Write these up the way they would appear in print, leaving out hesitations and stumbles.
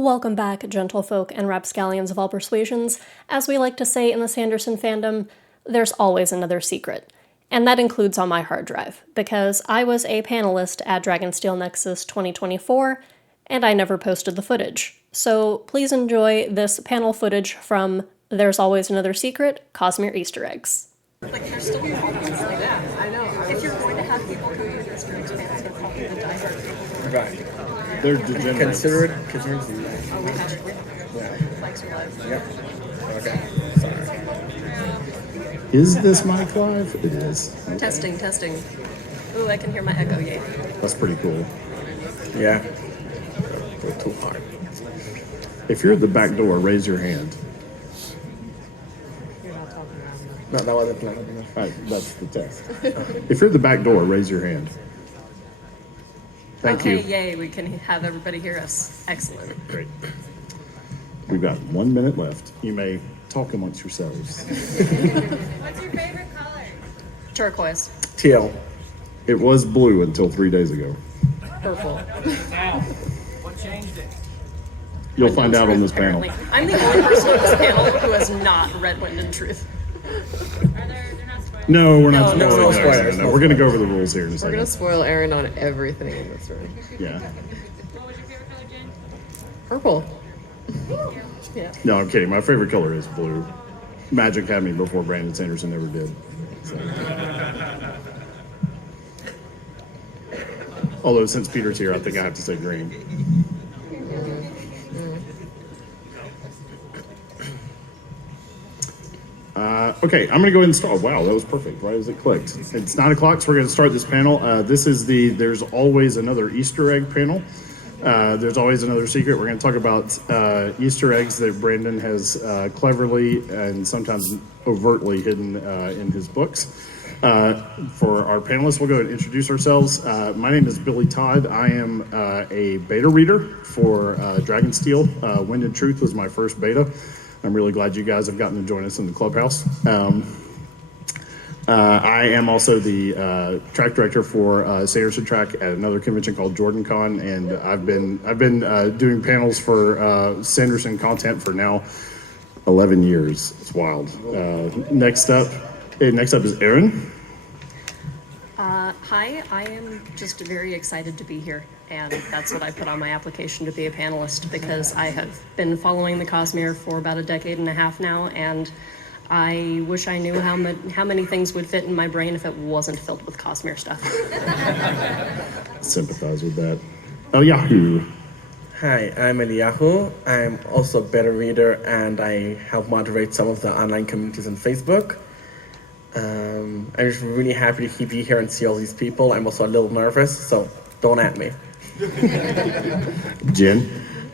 Welcome back, gentlefolk and rapscallions of all persuasions. As we like to say in the Sanderson fandom, there's always another secret. And that includes on my hard drive, because I was a panelist at Dragonsteel Nexus 2024, and I never posted the footage. So please enjoy this panel footage from There's Always Another Secret, Cosmere Easter Eggs. Like, there's still problems like that. I know. If you're going to have people come to Easter eggs, fans, they're probably the diehard. Right. They're degenerates. Consider it. Oh, we have flags are live. Yep. Okay. Sorry. Is this mic live? It is. Testing. Ooh, I can hear my echo, yay. That's pretty cool. Yeah. Go too hard. If you're at the back door, raise your hand. No, that wasn't planned. That's the test. If you're at the back door, raise your hand. Thank you. Okay, yay, we can have everybody hear us. Excellent. Great. We've got 1 minute left. You may talk amongst yourselves. What's your favorite color? Turquoise. Teal. It was blue until 3 days ago. Purple. What changed it? You'll find out on this panel. Apparently. I'm the only person on this panel who has not read Wind and Truth. They're not spoilers. No, we're not No, spoiling. no spoilers. We're going to go over the rules here in a We're second. gonna spoil Aaron on everything in this room. Yeah. What was your favorite color, Jen? Purple. Yeah. No, I'm kidding. My favorite color is blue. Magic had me before Brandon Sanderson ever did. So. Although since Peter's here, I think I have to say green. Okay, I'm going to go ahead and start. Wow, that was perfect, right as it clicked. It's 9 o'clock, so we're going to start this panel. This is the There's Always Another Easter Egg panel. There's always another secret. We're going to talk about Easter eggs that Brandon has cleverly and sometimes overtly hidden in his books. For our panelists, we'll go ahead and introduce ourselves. My name is Billy Todd. I am a beta reader for Dragonsteel. Wind and Truth was my first beta. I'm really glad you guys have gotten to join us in the clubhouse. I am also the track director for Sanderson Track at another convention called JordanCon, and I've been doing panels for Sanderson content for now 11 years. It's wild. Next up is Aaron. Hi, I am just very excited to be here, and that's what I put on my application to be a panelist, because I have been following the Cosmere for about a decade and a half now, and I wish I knew how many things would fit in my brain if it wasn't filled with Cosmere stuff. Sympathize with that. Oh, Yahoo. Hi, I'm Eliyahu. I'm also a beta reader, and I help moderate some of the online communities on Facebook. I'm just really happy to be here and see all these people. I'm also a little nervous, so don't at me. Jen.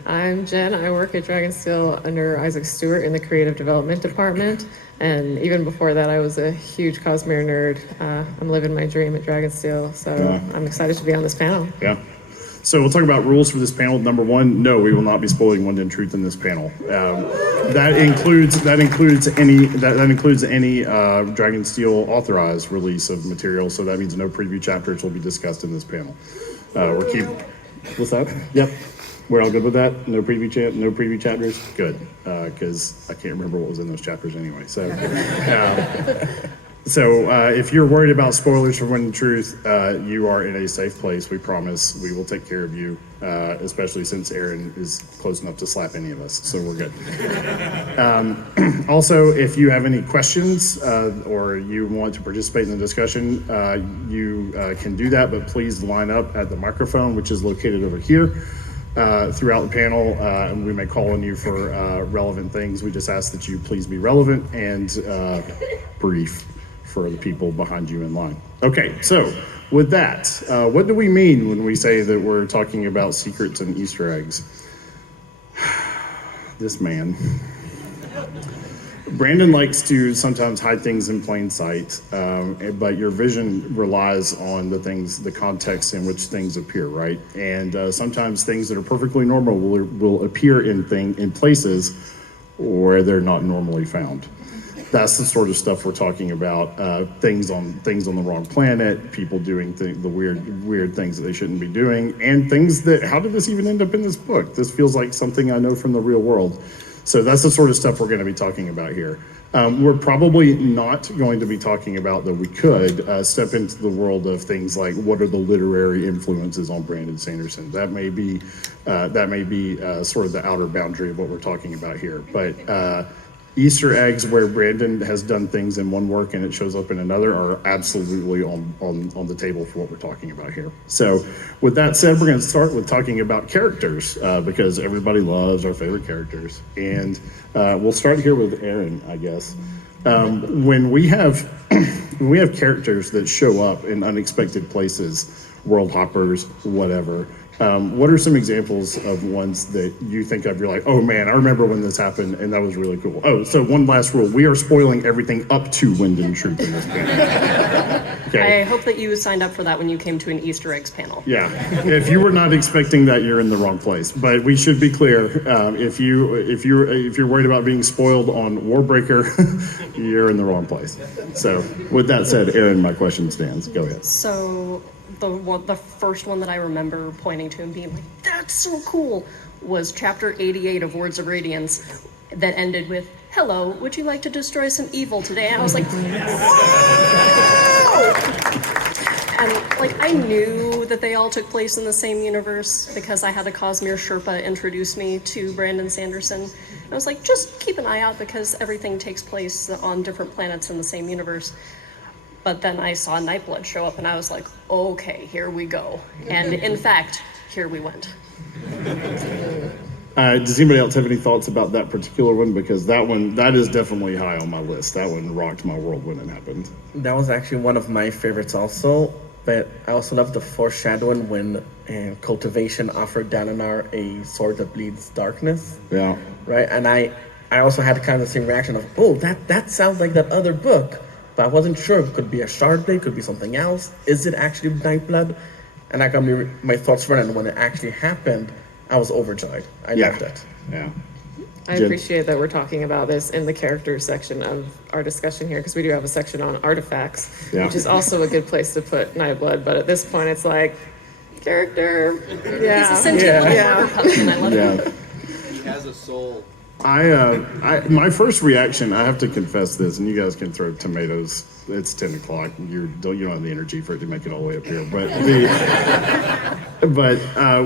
I'm Jen. I work at Dragonsteel under Isaac Stewart in the creative development department. And even before that, I was a huge Cosmere nerd. I'm living my dream at Dragonsteel, so I'm excited to be on this panel. Yeah. So we'll talk about rules for this panel. Number one, no, we will not be spoiling Wind and Truth in this panel. That includes any Dragonsteel authorized release of material. So that means no preview chapters will be discussed in this panel. What's that? Yep. We're all good with that? No preview chapters? Good, because I can't remember what was in those chapters anyway. So if you're worried about spoilers for Wind and Truth, you are in a safe place. We promise we will take care of you, especially since Aaron is close enough to slap any of us, so we're good. Also, if you have any questions or you want to participate in the discussion, you can do that, but please line up at the microphone, which is located over here. Throughout the panel, and we may call on you for relevant things. We just ask that you please be relevant and brief for the people behind you in line. Okay, so with that, what do we mean when we say that we're talking about secrets and Easter eggs? This man. Brandon likes to sometimes hide things in plain sight, but your vision relies on the context in which things appear, right? And sometimes things that are perfectly normal will appear in places where they're not normally found. That's the sort of stuff we're talking about. Things on the wrong planet, people doing the weird things that they shouldn't be doing, and things that, how did this even end up in this book? This feels like something I know from the real world. So that's the sort of stuff we're going to be talking about here. We're probably not going to be talking about, though we could, step into the world of things like what are the literary influences on Brandon Sanderson. That may be sort of the outer boundary of what we're talking about here. But Easter eggs where Brandon has done things in one work and it shows up in another are absolutely on the table for what we're talking about here. So with that said, we're going to start with talking about characters because everybody loves our favorite characters. And we'll start here with Aaron, I guess. When we have characters that show up in unexpected places, world hoppers, whatever, what are some examples of ones that you think of? You're like, oh man, I remember when this happened, and that was really cool. Oh, so one last rule: we are spoiling everything up to Wind and Truth in this panel. Okay. I hope that you signed up for that when you came to an Easter eggs panel. Yeah, if you were not expecting that, you're in the wrong place. But we should be clear: if you're worried about being spoiled on Warbreaker, you're in the wrong place. So, with that said, Aaron, my question stands. Go ahead. So the first one that I remember pointing to and being like, that's so cool, was chapter 88 of Words of Radiance that ended with, hello, would you like to destroy some evil today? And I was like, whoa! And like, I knew that they all took place in the same universe because I had a Cosmere Sherpa introduce me to Brandon Sanderson. And I was like, just keep an eye out because everything takes place on different planets in the same universe. But then I saw Nightblood show up and I was like, okay, here we go. And in fact, here we went. Does anybody else have any thoughts about that particular one? Because that is definitely high on my list. That one rocked my world when it happened. That was actually one of my favorites also, but I also love the foreshadowing when Cultivation offered Dalinar a sword that bleeds darkness. Yeah. Right? And I also had kind of the same reaction of, oh, that sounds like that other book. But I wasn't sure. It could be a Shardblade, could be something else. Is it actually Nightblood? And that got me my thoughts running. When it actually happened, I was overjoyed. I loved it. Yeah. I Jen? appreciate that we're talking about this in the characters section of our discussion here because we do have a section on artifacts, Yeah. which is also a good place to put Nightblood. But at this point, it's like character. Yeah. He's a sentient little murder puppet, and I love it. Yeah. He has a soul. My first reaction, I have to confess this, and you guys can throw tomatoes. It's 10 o'clock. You don't have the energy for it to make it all the way up here. But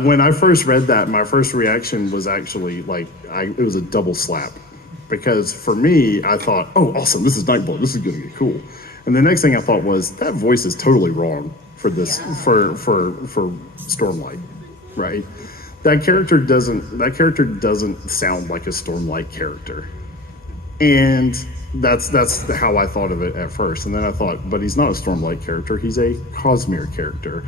when I first read that, my first reaction was actually like, it was a double slap. Because for me, I thought, oh, awesome, this is Nightblood. This is going to get cool. And the next thing I thought was, that voice is totally wrong for this, for Stormlight, right? That character doesn't sound like a Stormlight character. And that's how I thought of it at first. And then I thought, but he's not a Stormlight character, he's a Cosmere character.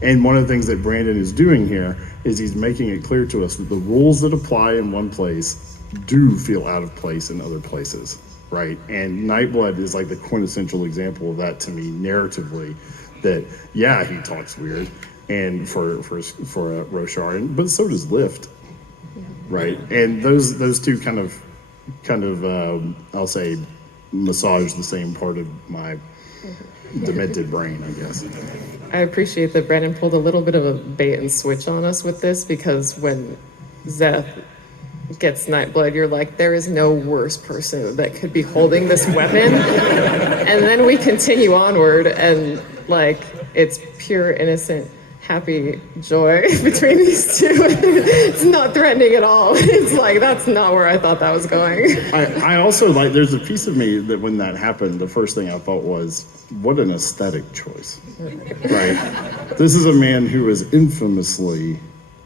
And one of the things that Brandon is doing here is he's making it clear to us that the rules that apply in one place do feel out of place in other places, right? And Nightblood is like the quintessential example of that to me narratively, that yeah, he talks weird, and for Roshar, but so does Lift, right? And those two kind of I'll say massage the same part of my demented brain, I guess. I appreciate that Brandon pulled a little bit of a bait and switch on us with this because when Zeth gets Nightblood, you're like, there is no worse person that could be holding this weapon. And then we continue onward and like it's pure innocent happy joy between these two. It's not threatening at all. It's like, that's not where I thought that was going. I also like, there's a piece of me that when that happened, the first thing I thought was, what an aesthetic choice, right? This is a man who is infamously,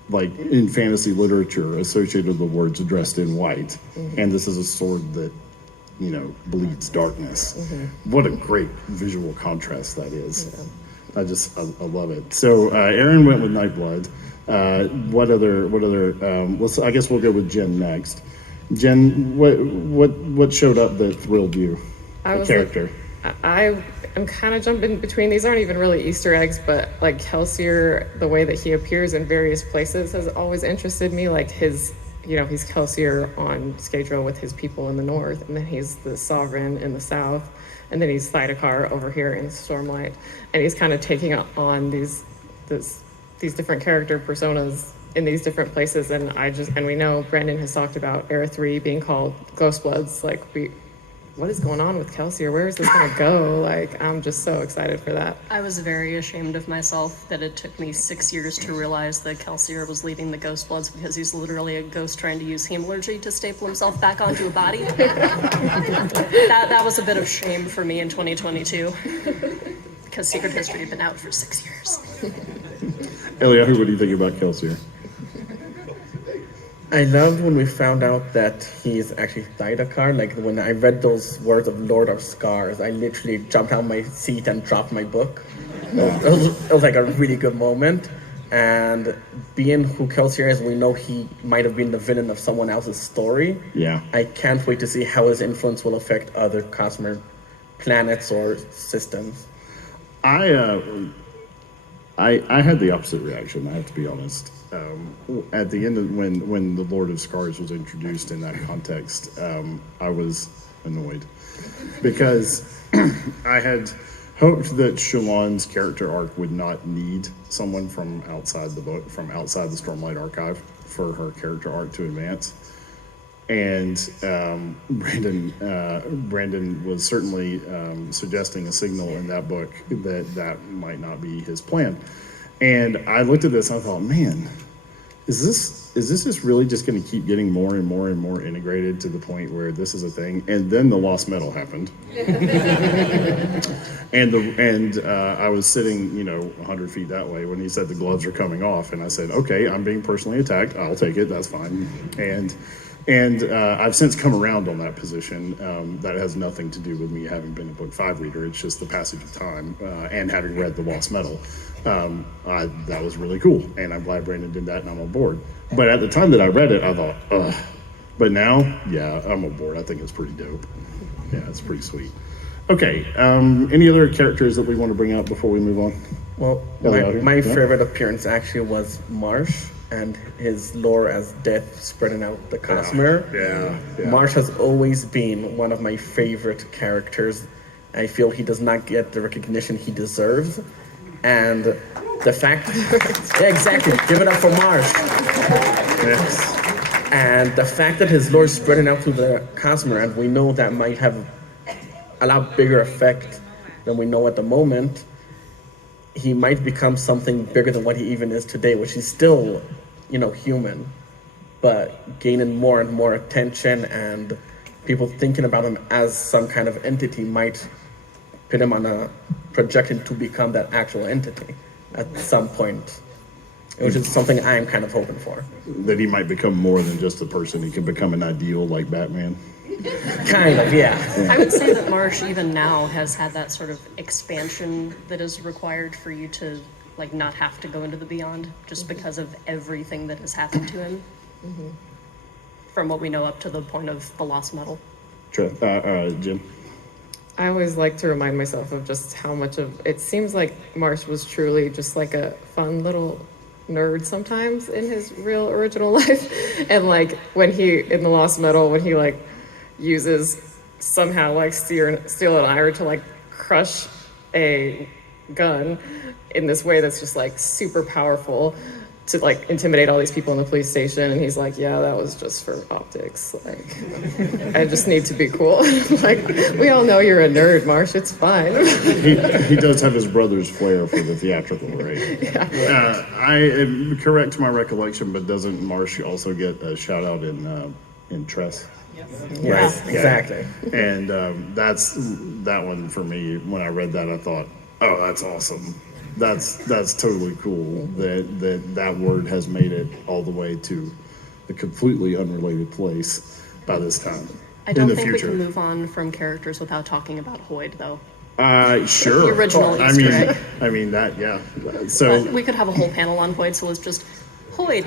like in fantasy literature, associated with the words dressed in white. Mm-hmm. And this is a sword that, bleeds darkness. Mm-hmm. What a great visual contrast that is. Yeah. I love it. So Aaron went with Nightblood. What other? I guess we'll go with Jen next. Jen, what showed up that thrilled you? I was character. I am kind of jumping between. These aren't even really Easter eggs, but like Kelsier, the way that he appears in various places has always interested me. Like his you know, he's Kelsier on Skadro with his people in the north, and then he's the sovereign in the south, and then he's Thydakar over here in Stormlight, and he's kind of taking on these different character personas in these different places. And we know Brandon has talked about Era 3 being called Ghostbloods. Like, what is going on with Kelsier? Where is this gonna go? Like, I'm just so excited for that. I was very ashamed of myself that it took me 6 years to realize that Kelsier was leading the Ghostbloods, because he's literally a ghost trying to use hemalurgy to staple himself back onto a body. that was a bit of shame for me in 2022, because Secret History had been out for 6 years. Eliyahu, what do you think about Kelsier? I loved when we found out that he's actually Thydakar. Like, when I read those words of Lord of Scars, I literally jumped out of my seat and dropped my book. It was like a really good moment. And being who Kelsier is, we know he might have been the villain of someone else's story. Yeah. I can't wait to see how his influence will affect other Cosmere planets or systems. I had the opposite reaction, I have to be honest. At the end of when the Lord of Scars was introduced in that context, I was annoyed because I had hoped that Shalon's character arc would not need someone from outside the book, from outside the Stormlight Archive, for her character arc to advance. And Brandon was certainly suggesting a signal in that book that might not be his plan. And I looked at this and I thought, man, is this just really just going to keep getting more and more and more integrated to the point where this is a thing? And then the Lost Metal happened. and I was sitting, 100 feet that way when he said the gloves are coming off. And I said, okay, I'm being personally attacked. I'll take it. That's fine. And I've since come around on that position. That has nothing to do with me having been a book 5 reader. It's just the passage of time and having read The Lost Metal. That was really cool, and I'm glad Brandon did that, and I'm on board. But at the time that I read it, I thought, ugh. But now, yeah, I'm on board. I think it's pretty dope. Yeah, it's pretty sweet. Okay, any other characters that we want to bring up before we move on? Well, my favorite appearance actually was Marsh and his lore as death spreading out the Cosmere. Yeah. Marsh has always been one of my favorite characters. I feel he does not get the recognition he deserves. And the fact, yeah, exactly, give it up for Marsh. Yes. And the fact that his lore is spreading out through the Cosmere, and we know that might have a lot bigger effect than we know at the moment, he might become something bigger than what he even is today, which he's still, human, but gaining more and more attention, and people thinking about him as some kind of entity might put him on a projection to become that actual entity at some point, which is something I am kind of hoping for. That he might become more than just a person. He can become an ideal like Batman. Kind of, yeah. I would say that Marsh, even now, has had that sort of expansion that is required for you to, not have to go into the Beyond, just because of everything that has happened to him. Mm-hmm. From what we know up to the point of the Lost Metal. Jim? I always like to remind myself of just how much of it seems like Marsh was truly just like a fun little nerd sometimes in his real original life. And when he in the Lost Metal, when he uses somehow steel and iron to crush a gun in this way that's just super powerful to intimidate all these people in the police station, and he's like, yeah, that was just for optics. I just need to be cool. We all know you're a nerd, Marsh. It's fine. He does have his brother's flair for the theatrical, right? Yeah. I correct my recollection, but doesn't Marsh also get a shout out in Tress? Yes, Right. exactly. And that's that one for me. When I read that, I thought, oh, that's awesome. That's totally cool that word has made it all the way to a completely unrelated place by this time. I don't in the think future. we can move on from characters without talking about Hoyd, though. Sure. The original Easter egg. I mean that, yeah. So But we could have a whole panel on Hoyd, so let's just Hoyd.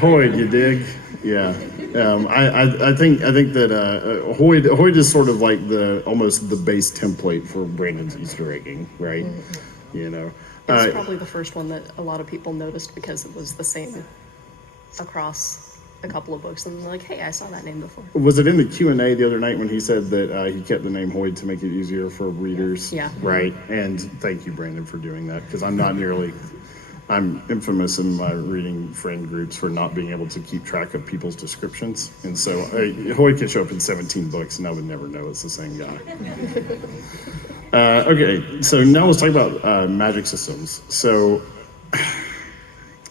Hoyd, you dig? Yeah. I think that Hoyd is sort of like almost the base template for Brandon's Easter egging, right? It's probably the first one that a lot of people noticed because it was the same across a couple of books, and they're like, hey, I saw that name before. Was it in the Q&A the other night when he said that he kept the name Hoyd to make it easier for readers? Yeah. Right. And thank you, Brandon, for doing that, because I'm infamous in my reading friend groups for not being able to keep track of people's descriptions. And so Hoyd can show up in 17 books and I would never know it's the same guy. Okay, so now let's talk about magic systems. So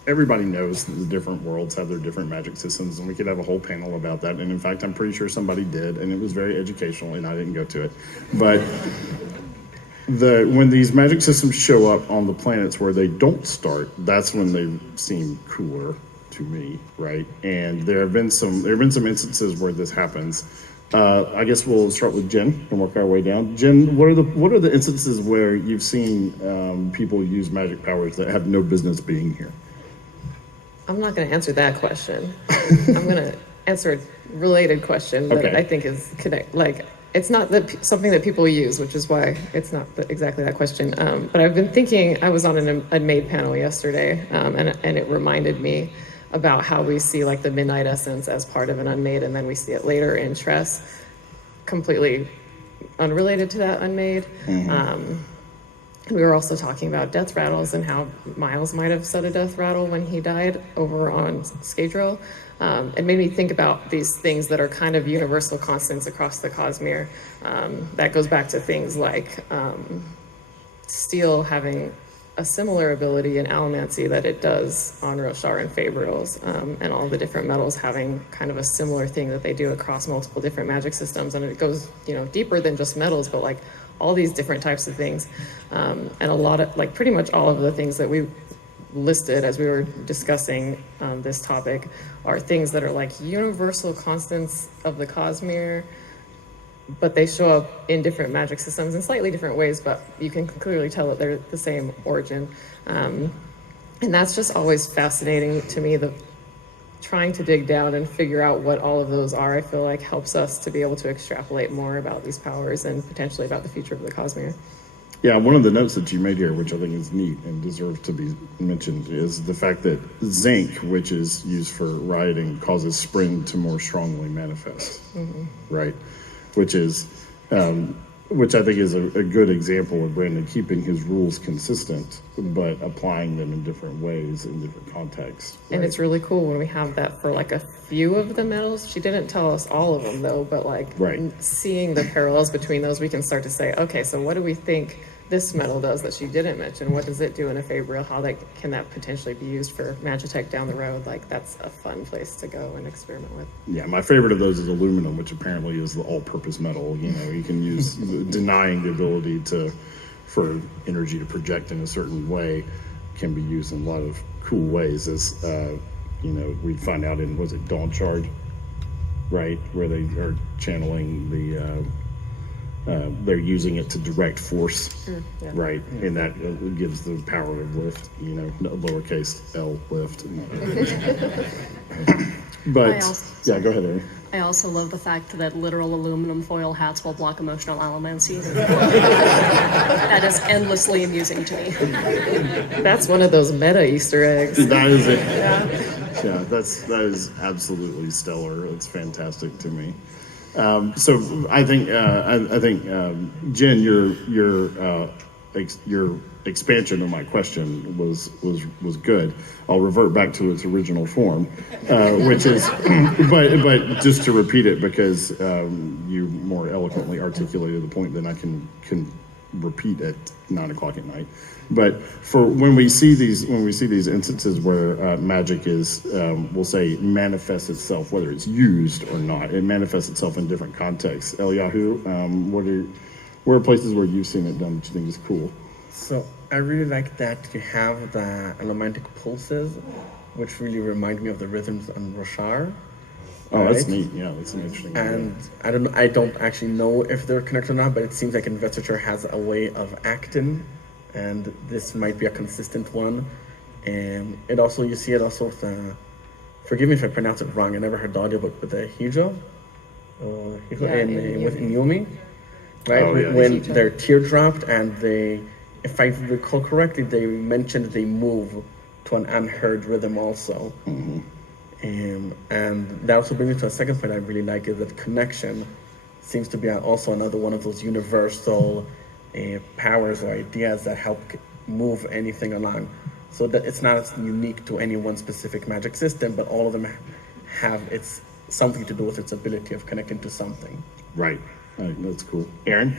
everybody knows that the different worlds have their different magic systems, and we could have a whole panel about that. And in fact, I'm pretty sure somebody did, and it was very educational, and I didn't go to it. But when these magic systems show up on the planets where they don't start, that's when they seem cooler to me, right? And there have been some instances where this happens. I guess we'll start with Jen and work our way down. Jen, what are the instances where you've seen people use magic powers that have no business being here? I'm not going to answer that question. I'm going to answer a related question that I think is it's not something that people use, which is why it's not exactly that question. But I've been thinking, I was on an Unmade panel yesterday, and it reminded me about how we see like the Midnight Essence as part of an Unmade, and then we see it later in Tress, completely unrelated to that Unmade. We were also talking about death rattles and how Miles might have said a death rattle when he died over on Skadril. It made me think about these things that are kind of universal constants across the Cosmere. That goes back to things like steel having a similar ability in Allomancy that it does on Roshar and Fabrils, and all the different metals having kind of a similar thing that they do across multiple different magic systems. And it goes, deeper than just metals, but like all these different types of things. And a lot of, like pretty much all of the things that we listed as we were discussing this topic are things that are like universal constants of the Cosmere, but they show up in different magic systems in slightly different ways, but you can clearly tell that they're the same origin. And that's just always fascinating to me, trying to dig down and figure out what all of those are. I feel like helps us to be able to extrapolate more about these powers and potentially about the future of the Cosmere. Yeah, one of the notes that you made here, which I think is neat and deserves to be mentioned, is the fact that zinc, which is used for rioting, causes Spring to more strongly manifest, right? Which I think is a good example of Brandon keeping his rules consistent, but applying them in different ways in different contexts. Right? And it's really cool when we have that for like a few of the metals. She didn't tell us all of them though, but like seeing the parallels between those, we can start to say, okay, so what do we think this metal does that she didn't mention? What does it do in a Fabril? How can that potentially be used for Magitech down the road? Like that's a fun place to go and experiment with. Yeah, my favorite of those is aluminum, which apparently is the all-purpose metal. You can use denying the ability for energy to project in a certain way can be used in a lot of cool ways, as we find out in, was it Dawn Shard, right, where they are channeling they're using it to direct force, right? And that gives the power of lift, lowercase L lift. But go ahead, Amy. I also love the fact that literal aluminum foil hats will block emotional allomancy. That is endlessly amusing to me. That's one of those meta Easter eggs. That is it. Yeah, that is absolutely stellar. It's fantastic to me. So I think Jen, your expansion of my question was good. I'll revert back to its original form, which is, but just to repeat it because you more eloquently articulated the point than I can repeat at 9 o'clock at night. But for when we see these instances where magic is, we'll say, manifests itself, whether it's used or not, it manifests itself in different contexts. Eliyahu, where are places where you've seen it done that you think is cool? So I really like that you have the romantic pulses, which really remind me of the rhythms on Roshar. Oh, that's neat. Yeah, that's an interesting And I don't actually know if they're connected or not, but it seems like Investiture has a way of acting, and this might be a consistent one. And you see it also with forgive me if I pronounce it wrong, I never heard the audio, but with the Hijo, with Inyomi, right? When they're teardropped and if I recall correctly, they mentioned they move to an unheard rhythm also. And that also brings me to a second point I really like is that connection seems to be also another one of those universal powers or ideas that help move anything along. So that it's not unique to any one specific magic system, but all of them have it's something to do with its ability of connecting to something. Right. That's cool. Aaron?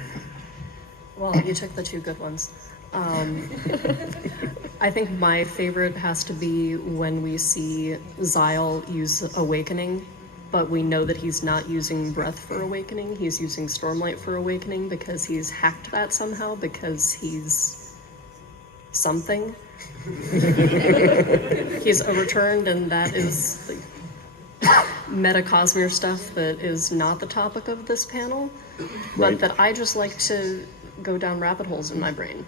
Well, you took the two good ones. I think my favorite has to be when we see Xyle use Awakening, but we know that he's not using Breath for Awakening. He's using Stormlight for Awakening because he's hacked that somehow because he's something. He's overturned, and that is like meta Cosmere stuff that is not the topic of this panel, Right. but that I just like to go down rabbit holes in my brain.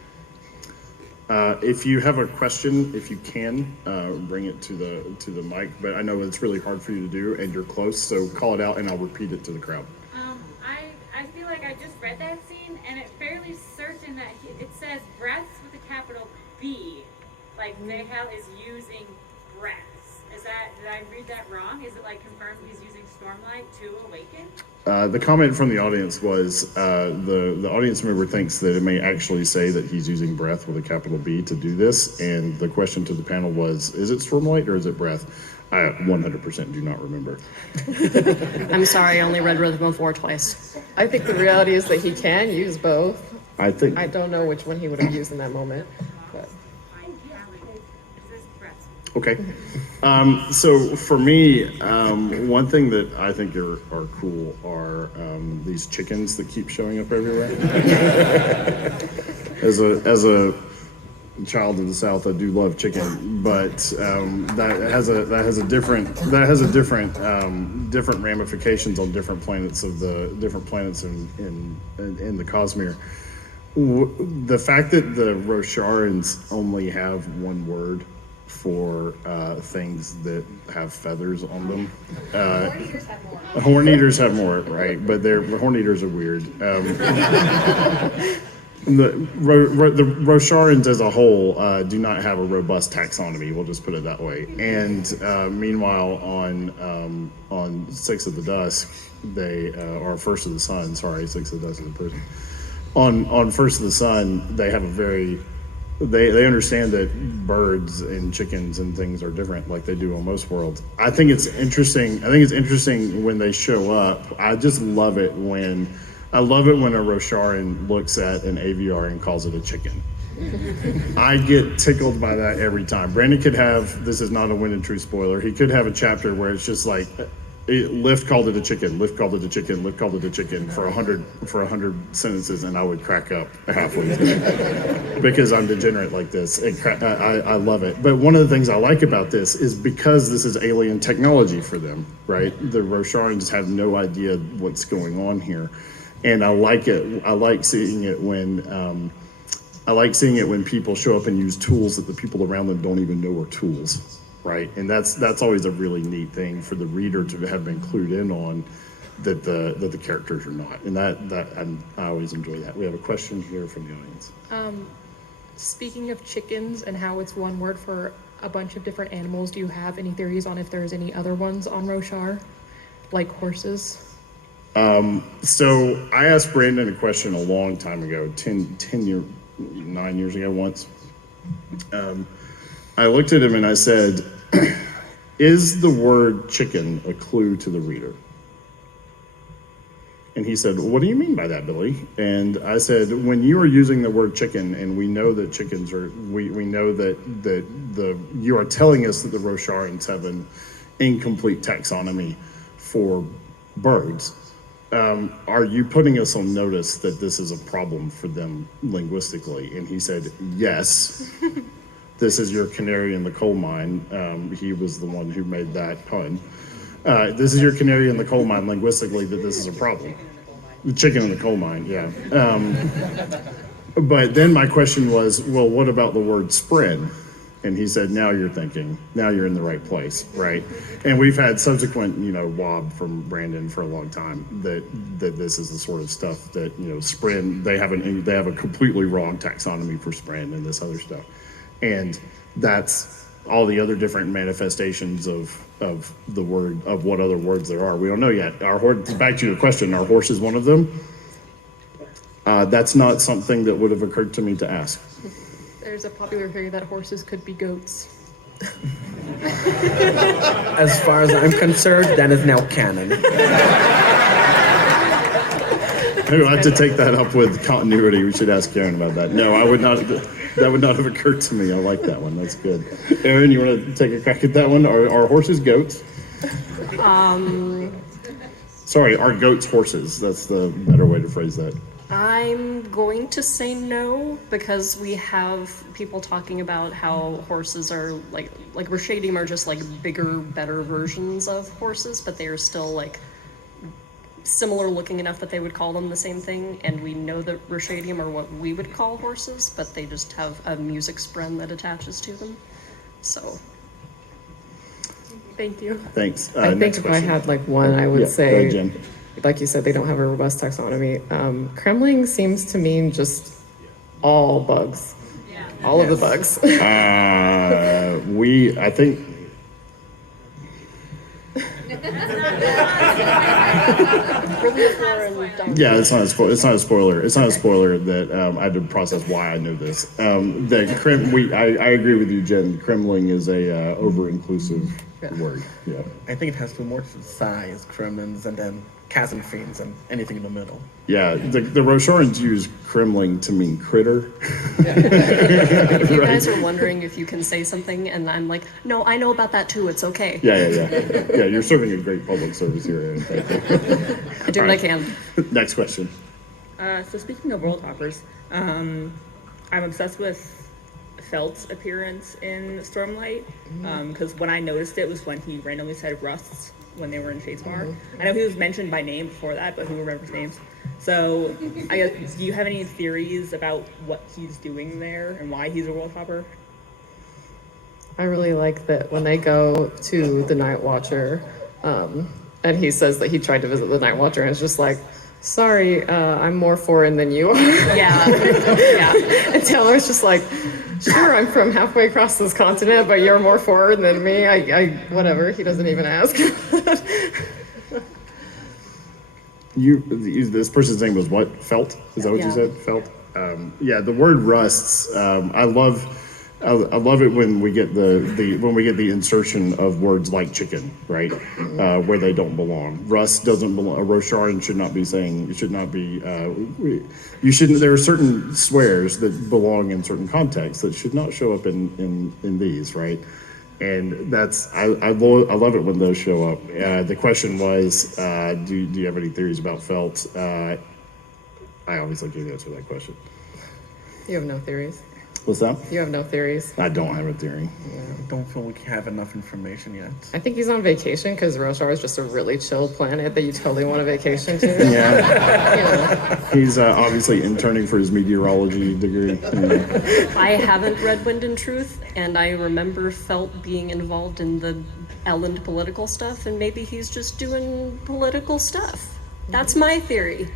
If you have a question, if you can, bring it to the mic. But I know it's really hard for you to do, and you're close, so call it out, and I'll repeat it to the crowd. I feel like I just read that scene, and it's fairly certain that it says breaths with a capital B, like Nehel is using breaths. Did I read that wrong? Is it like confirmed he's using Stormlight to awaken? The comment from the audience was the audience member thinks that it may actually say that he's using breath with a capital B to do this, and the question to the panel was, is it Stormlight or is it breath? I 100% do not remember. I'm sorry, I only read Rhythm of War twice. I think the reality is that he can use both. I think I don't know which one he would have used in that moment, but It says breaths. okay. So for me, one thing that I think are cool are these chickens that keep showing up everywhere. As a child of the South, I do love chicken, but that has a different different ramifications on different planets in the Cosmere. The fact that the Rosharans only have one word for things that have feathers on them. Horn eaters have more, right? But the horn eaters are weird. The Rosharans as a whole do not have a robust taxonomy. We'll just put it that way. And meanwhile, on Six of the Dusk, or First of the Sun. Sorry, Six of the Dusk is a person. On First of the Sun, they have a very they understand that birds and chickens and things are different, like they do on most worlds. I think it's interesting when they show up. I just love it when a Rosharan looks at an AVR and calls it a chicken. I get tickled by that every time. Brandon could have, this is not a Wind and Truth spoiler, he could have a chapter where it's just like, Lift called it a chicken, Lift called it a chicken, Lift called it a chicken for 100 sentences, and I would crack up halfway through because I'm degenerate like this. I love it. But one of the things I like about this is because this is alien technology for them, right? The Rosharans have no idea what's going on here. And I like it. I like seeing it when people show up and use tools that the people around them don't even know are tools, right? And that's always a really neat thing for the reader to have been clued in on that the characters are not. And I always enjoy that. We have a question here from the audience. Speaking of chickens and how it's one word for a bunch of different animals, do you have any theories on if there's any other ones on Roshar, like horses? So I asked Brandon a question a long time ago, 9 years ago once. I looked at him and I said, is the word chicken a clue to the reader? And he said, well, what do you mean by that, Billy? And I said, when you are using the word chicken, and we know that chickens are, we know that you are telling us that the Rosharans have an incomplete taxonomy for birds. Are you putting us on notice that this is a problem for them linguistically? And he said, yes, this is your canary in the coal mine. He was the one who made that pun. This is your canary in the coal mine linguistically, that this is a problem. The chicken in the coal mine, yeah. But then my question was, well, what about the word spread? And he said, now you're thinking, now you're in the right place, right? And we've had subsequent, wob from Brandon for a long time that this is the sort of stuff that, Spren, they have a completely wrong taxonomy for Spren and this other stuff. And that's all the other different manifestations of of the word, of what other words there are. We don't know yet. Back to your question, are horses one of them? That's not something that would have occurred to me to ask. There's a popular theory that horses could be goats. As far as I'm concerned, that is now canon. Maybe I'll have to take that up with continuity. We should ask Karen about that. No, I would not. That would not have occurred to me. I like that one. That's good. Erin, you want to take a crack at that one? Are horses goats? Sorry, are goats horses? That's the better way to phrase that. I'm going to say no, because we have people talking about how horses are like Rashadium are just like bigger, better versions of horses, but they are still like similar looking enough that they would call them the same thing. And we know that Rashadium are what we would call horses, but they just have a music spren that attaches to them. So, Thank you. Thanks. I think Next if I question. had like one, I would Yeah, go say, ahead, Jen. like you said, they don't have a robust taxonomy. Kremling seems to mean just all bugs, all of the bugs. I think. Yeah, it's not a spoiler. It's not a spoiler. It's not a spoiler that I had to process why I know this. I agree with you, Jen. Kremling is a over-inclusive word. Yeah. I think it has to do more to size, Kremlins, and then chasm fiends, and anything in the middle. Yeah, the Rosharans use Kremling to mean critter. if you guys are wondering if you can say something, and I'm like, no, I know about that too. It's okay. Yeah. Yeah, you're serving a great public service here, Erin. Thank you. I do what I can. Next question. So speaking of world hoppers, I'm obsessed with Felt's appearance in Stormlight, because when I noticed it was when he randomly said Rusts when they were in Shadespar. I know he was mentioned by name before that, but who remembers names? So I guess, do you have any theories about what he's doing there and why he's a world hopper? I really like that when they go to the Night Watcher, and he says that he tried to visit the Night Watcher, and it's just like, sorry, I'm more foreign than you are. Yeah. Yeah. And Taylor's just like, sure, I'm from halfway across this continent, but you're more foreign than me. I whatever. He doesn't even ask. This person's name was what? Felt? Is that what you said? Felt? Yeah, the word rusts. I love it when we get the insertion of words like chicken, right? Where they don't belong. Rust doesn't belong. A Rosharan should not be saying. It should not be. You shouldn't. There are certain swears that belong in certain contexts that should not show up in these, right? And that's I love it when those show up. The question was, do you have any theories about Felt? I always like you to answer that question. You have no theories. What's that? You have no theories. I don't have a theory. I don't feel we have enough information yet. I think he's on vacation because Roshar is just a really chill planet that you totally want a vacation to. Yeah. He's obviously interning for his meteorology degree. I haven't read Wind and Truth, and I remember Felt being involved in the Elland political stuff, and maybe he's just doing political stuff. That's my theory.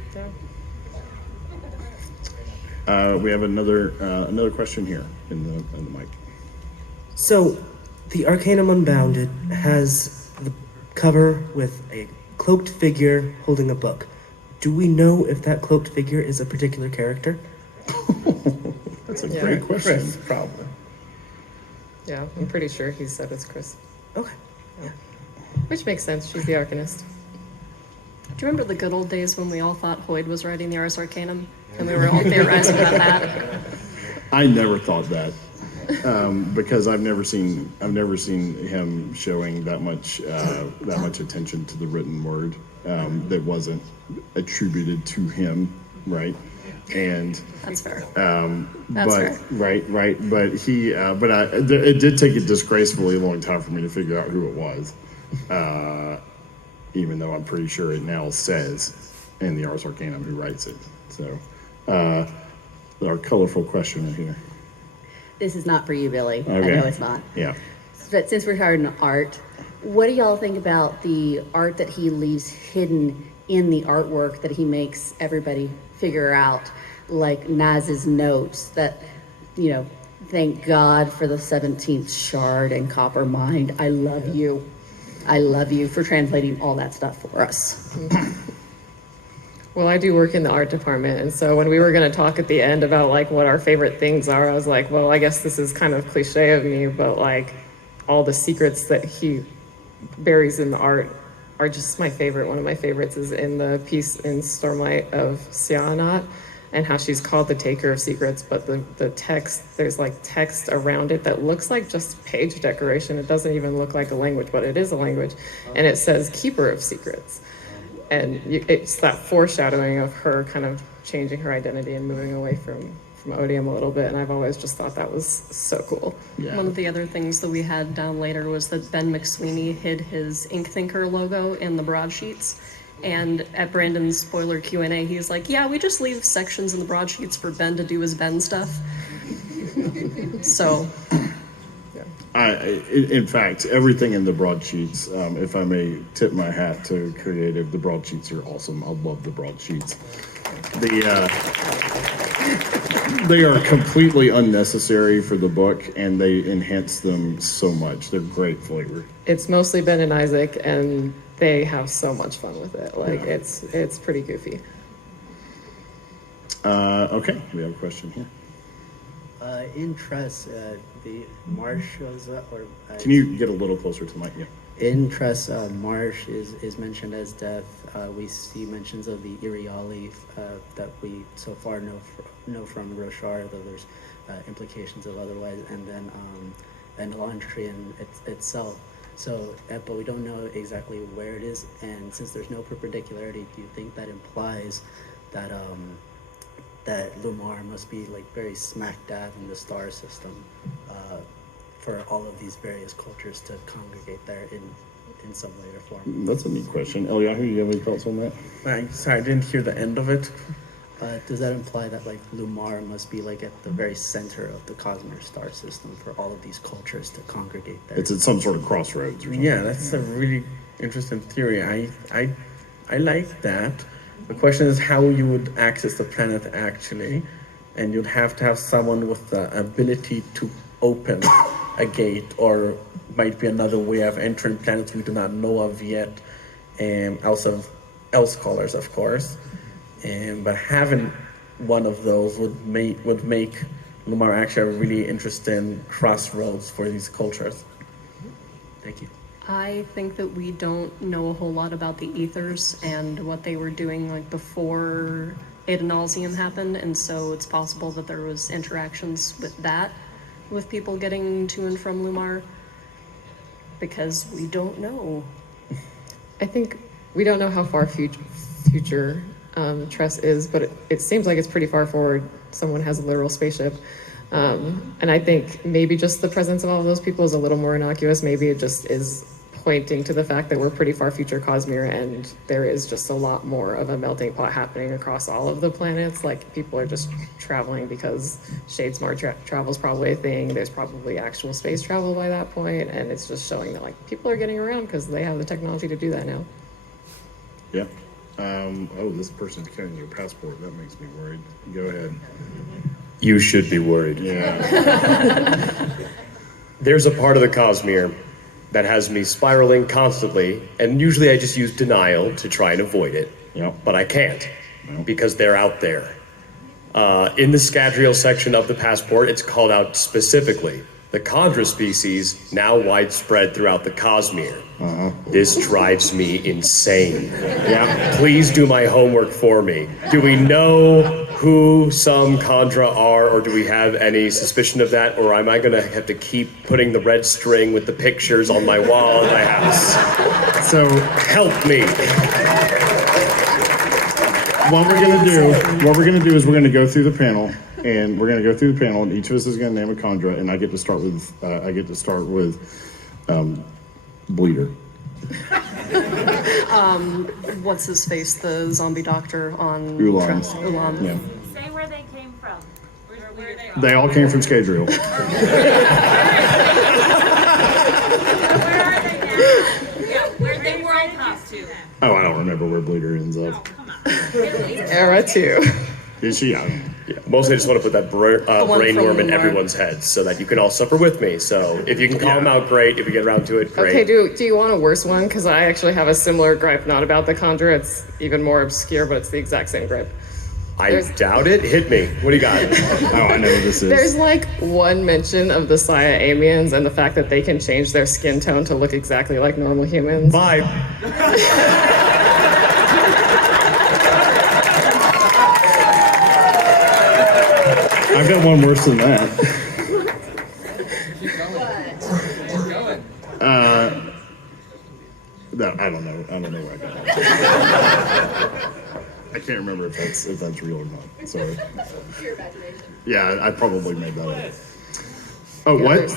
We have another question here in the mic. So, the Arcanum Unbounded has the cover with a cloaked figure holding a book. Do we know if that cloaked figure is a particular character? That's a great question. Chris, probably. Yeah, I'm pretty sure he said it's Chris. Okay. Which makes sense. She's the Arcanist. Do you remember the good old days when we all thought Hoyd was writing the Ars Arcanum? And we were all theorizing about that? I never thought that. Because I've never seen him showing that much attention to the written word that wasn't attributed to him, right? And That's fair. but fair. right. But it did take a disgracefully long time for me to figure out who it was, even though I'm pretty sure it now says in the Ars Arcanum who writes it. So, our colorful question right here. This is not for you, Billy. Okay. I know it's not. Yeah. But since we're talking art, what do y'all think about the art that he leaves hidden in the artwork that he makes everybody figure out, like Naz's notes that, thank God for the 17th shard and copper mind. I love you. I love you for translating all that stuff for us. Well, I do work in the art department, and so when we were going to talk at the end about like what our favorite things are, I was like, well, I guess this is kind of cliche of me, but like all the secrets that he buries in the art are just my favorite. One of my favorites is in the piece in Stormlight of Syanat, and how she's called the taker of secrets, but the text, there's like text around it that looks like just page decoration. It doesn't even look like a language, but it is a language, and it says keeper of secrets. And it's that foreshadowing of her kind of changing her identity and moving away from Odium a little bit, and I've always just thought that was so cool. Yeah. One of the other things that we had down later was that Ben McSweeney hid his Ink Thinker logo in the broadsheets. And at Brandon's spoiler Q&A, he's like, yeah, we just leave sections in the broadsheets for Ben to do his Ben stuff. So... In fact, everything in the broadsheets, if I may tip my hat to creative, the broadsheets are awesome. I love the broadsheets. They are completely unnecessary for the book, and they enhance them so much. They're great flavor. It's mostly Ben and Isaac, and they have so much fun with it. Like, yeah. It's pretty goofy. Okay, we have a question here. In Tress, the Marsh shows up, or can you get a little closer to the mic? Yeah. In Tress, Marsh is mentioned as death. We see mentions of the Iriali that we so far know from Roshar, though there's implications of otherwise, and then Elantrian itself. So, but we don't know exactly where it is, and since there's no perpendicularity, do you think that implies that that Lumar must be like very smack dab in the star system for all of these various cultures to congregate there in some way or form? That's a neat question. Eliyahu, do you have any thoughts on that? Sorry, I didn't hear the end of it. Does that imply that like Lumar must be like at the very center of the Cosmere star system for all of these cultures to congregate there? It's at some sort of crossroads or something. Yeah, that's a really interesting theory. I like that. The question is how you would access the planet actually, and you'd have to have someone with the ability to open a gate, or might be another way of entering planets we do not know of yet, also else callers, of course. But having one of those would make Lumar actually a really interesting crossroads for these cultures. Thank you. I think that we don't know a whole lot about the ethers and what they were doing like before Ada Nauseam happened, and so it's possible that there was interactions with that, with people getting to and from Lumar, because we don't know. I think we don't know how far future Tress is, but it seems like it's pretty far forward. Someone has a literal spaceship. And I think maybe just the presence of all of those people is a little more innocuous. Maybe it just is pointing to the fact that we're pretty far future Cosmere, and there is just a lot more of a melting pot happening across all of the planets. Like, people are just traveling because Shadesmar travel is probably a thing. There's probably actual space travel by that point, and it's just showing that like people are getting around because they have the technology to do that now. Yeah. Oh, this person's carrying your passport. That makes me worried. Go ahead. You should be worried. Yeah. There's a part of the Cosmere that has me spiraling constantly, and usually I just use denial to try and avoid it. Yep. But I can't, because they're out there. In the Scadrial section of the passport, it's called out specifically. The Chondra species, now widespread throughout the Cosmere. This drives me insane. Yeah. Please do my homework for me. Do we know who some Chondra are, or do we have any suspicion of that? Or am I gonna have to keep putting the red string with the pictures on my wall in my house? So help me. What we're gonna do is we're gonna go through the panel, and each of us is gonna name a Chondra, and I get to start with Bleeder. What's his face? The zombie doctor on Ulan. Ulan. Yeah. Say where they came from. Where they are. They all came from Scadrial. Where are they now? Yeah, where they world hop to. Oh, I don't remember where Bleeder ends Oh, up. come on. Era 2. Is she? Yeah, mostly I just want to put that one brainworm from in Mark. everyone's heads so that you can all suffer with me. So if you can call them out, great. If you get around to it, great. Okay, do you want a worse one? Because I actually have a similar gripe, not about the Conjure. It's even more obscure, but it's the exact same gripe. I doubt it. Hit me. What do you got? Oh, I know what this is. There's like one mention of the Saya Amians and the fact that they can change their skin tone to look exactly like normal humans. Vibe. I've got one worse than that. No, I don't know. I don't know where I got that. I can't remember if that's real or not. Sorry. Yeah, I probably made that up. Oh, what?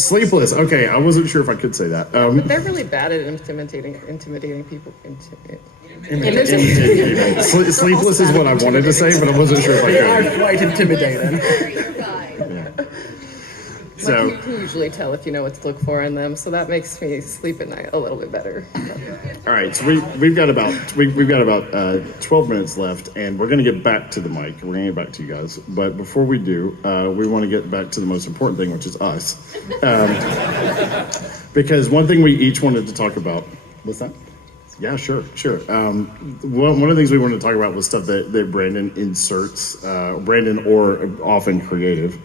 Sleepless. Okay, I wasn't sure if I could say that. They're really bad at intimidating people. Sleepless is what I wanted to say, but I wasn't sure if I They are could. quite intimidating. So, You can usually tell if you know what to look for in them, so that makes me sleep at night a little bit better. all right. So we've got about 12 minutes left, and we're going to get back to the mic. We're going to get back to you guys, but before we do, we want to get back to the most important thing, which is us, because one thing we each wanted to talk about. What's that? Yeah, sure. One of the things we wanted to talk about was stuff that Brandon inserts, Brandon or often creative.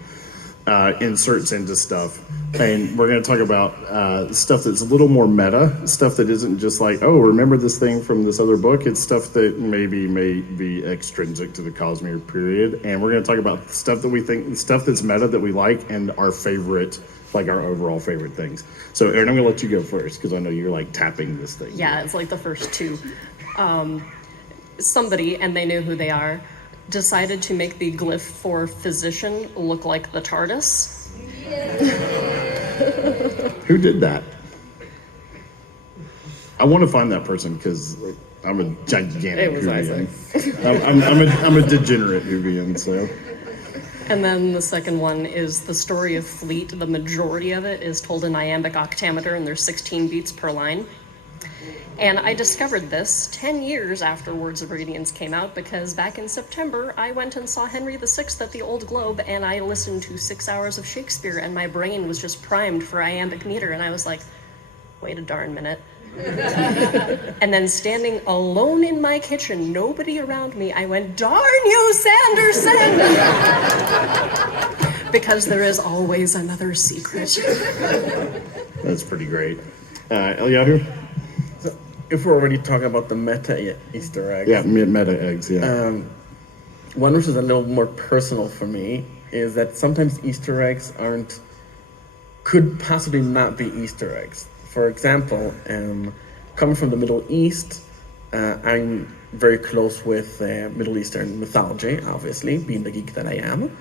Inserts into stuff, and we're going to talk about stuff that's a little more meta, stuff that isn't just like, oh, remember this thing from this other book. It's stuff that maybe may be extrinsic to the Cosmere period, and we're going to talk about stuff that we think, stuff that's meta that we like, and our favorite, like our overall favorite things. So, Erin, I'm going to let you go first because I know you're like tapping this thing. Yeah, it's like the first two. Somebody, and they knew who they are, decided to make the glyph for physician look like the TARDIS. Who did that? I want to find that person because I'm a gigantic It was Whovian. Isaac. I'm a degenerate Whovian, so. And then the second one is the story of Fleet. The majority of it is told in iambic octameter, and there's 16 beats per line. And I discovered this 10 years after Words of Radiance came out, because back in September, I went and saw Henry VI at the Old Globe, and I listened to 6 hours of Shakespeare, and my brain was just primed for iambic meter, and I was like, wait a darn minute. And then standing alone in my kitchen, nobody around me, I went, darn you, Sanderson! Because there is always another secret. That's pretty great. Eliyahu? If we're already talking about the meta Easter eggs, Yeah, meta eggs, yeah. one which is a little more personal for me is that sometimes Easter eggs could possibly not be Easter eggs. For example, coming from the Middle East, I'm very close with Middle Eastern mythology, obviously, being the geek that I am.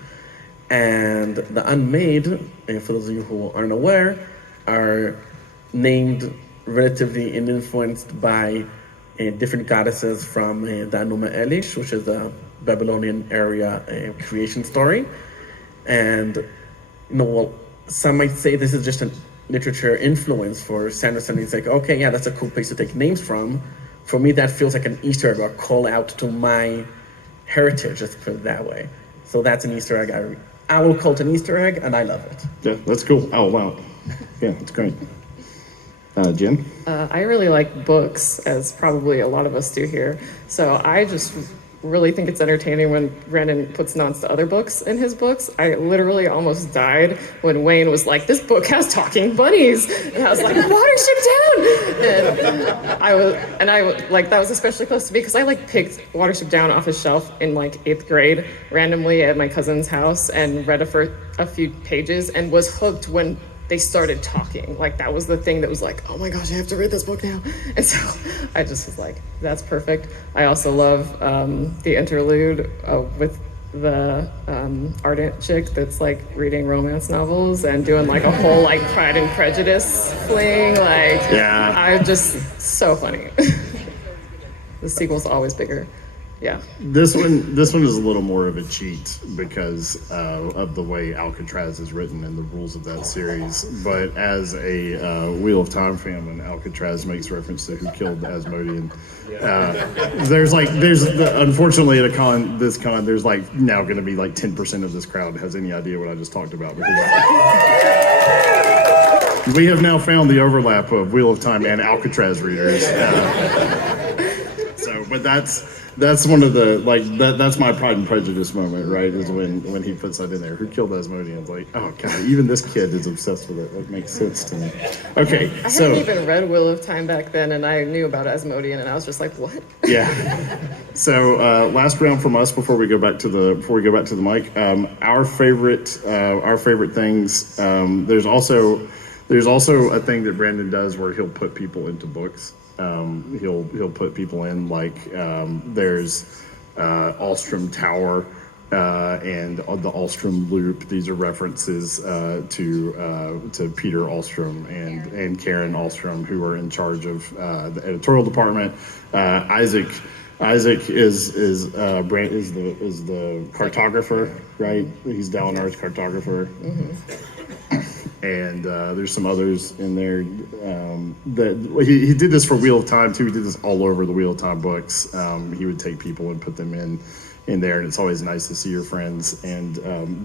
And the Unmade, for those of you who aren't aware, are named relatively influenced by different goddesses from the Enuma Elish, which is the Babylonian area creation story. And some might say this is just a literature influence for Sanderson. He's like, okay, yeah, that's a cool place to take names from. For me, that feels like an Easter egg or a call out to my heritage, let's put it that way. So that's an Easter egg I will call it an Easter egg, and I love it. Yeah, that's cool. Oh, wow. Yeah, that's great. Jen? I really like books, as probably a lot of us do here. So I just really think it's entertaining when Brandon puts nods to other books in his books. I literally almost died when Wayne was like, this book has talking bunnies. And I was like, Watership Down! And I was like, that was especially close to me because I like picked Watership Down off his shelf in like 8th grade randomly at my cousin's house and read it for a few pages and was hooked when they started talking. Like that was the thing that was like, oh my gosh, I have to read this book now. And so I just was like, that's perfect. I also love the interlude with the ardent chick that's like reading romance novels and doing like a whole like Pride and Prejudice fling. Like, yeah, I'm just so funny. The sequel's always bigger. Yeah. This one is a little more of a cheat because of the way Alcatraz is written and the rules of that series. But as a Wheel of Time fan, when Alcatraz makes reference to who killed Asmodean, unfortunately at this con, there's like now going to be like 10% of this crowd has any idea what I just talked about because we have now found the overlap of Wheel of Time and Alcatraz readers. But that's one of the that's my Pride and Prejudice moment, right? Is when he puts that in there. Who killed Asmodean? It's like, oh god, even this kid is obsessed with it. That makes sense to me. Okay, I hadn't even read Wheel of Time back then, and I knew about Asmodean, and I was just like, what? Yeah. So last round from us before we go back to the mic. Our favorite things. There's also a thing that Brandon does where he'll put people into books. He'll put people in there's Alstrom Tower and the Alstrom Loop. These are references to Peter Alstrom and Karen Alstrom, who are in charge of the editorial department. Isaac is the cartographer, right? He's Dalinar's cartographer. Mm-hmm. And there's some others in there that he did this for Wheel of Time too. He did this all over the Wheel of Time books. He would take people and put them in there, and it's always nice to see your friends. And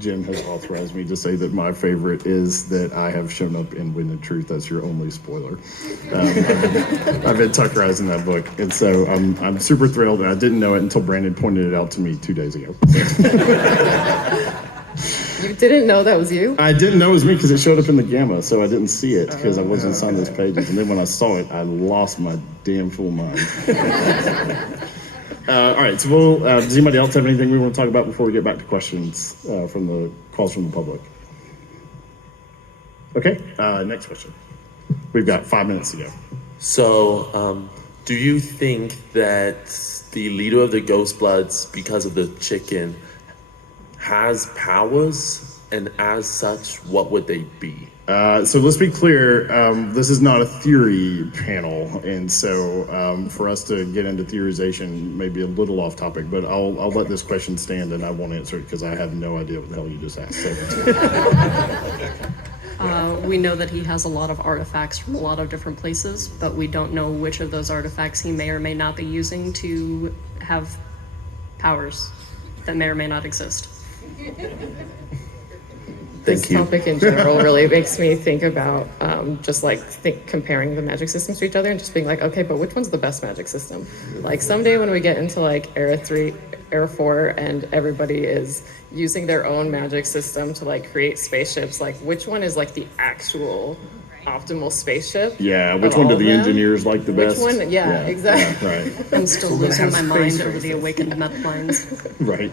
Jim has authorized me to say that my favorite is that I have shown up in Wind and Truth. That's your only spoiler. I've been Tuckerizing that book, and so I'm super thrilled. And I didn't know it until Brandon pointed it out to me 2 days ago. You didn't know that was you? I didn't know it was me because it showed up in the Gamma, so I didn't see it because I wasn't on those pages. And then when I saw it, I lost my damn fool mind. All right, so does anybody else have anything we want to talk about before we get back to questions from the calls from the public? Okay, next question. We've got 5 minutes to go. So, do you think that the leader of the Ghost Bloods, because of the chicken, has powers, and as such, what would they be? So let's be clear, this is not a theory panel, and so for us to get into theorization may be a little off topic, but I'll let this question stand and I won't answer it because I have no idea what the hell you just asked. We know that he has a lot of artifacts from a lot of different places, but we don't know which of those artifacts he may or may not be using to have powers that may or may not exist. This topic in general really makes me think about comparing the magic systems to each other and just being like, okay, but which one's the best magic system? Like someday when we get into like Era 3, Era 4, and everybody is using their own magic system to like create spaceships, like which one is like the actual optimal spaceship? Yeah, which one do the engineers like the best? Which one? Yeah, exactly. Yeah, right. I'm still losing my mind over the awakened meth lines. Right.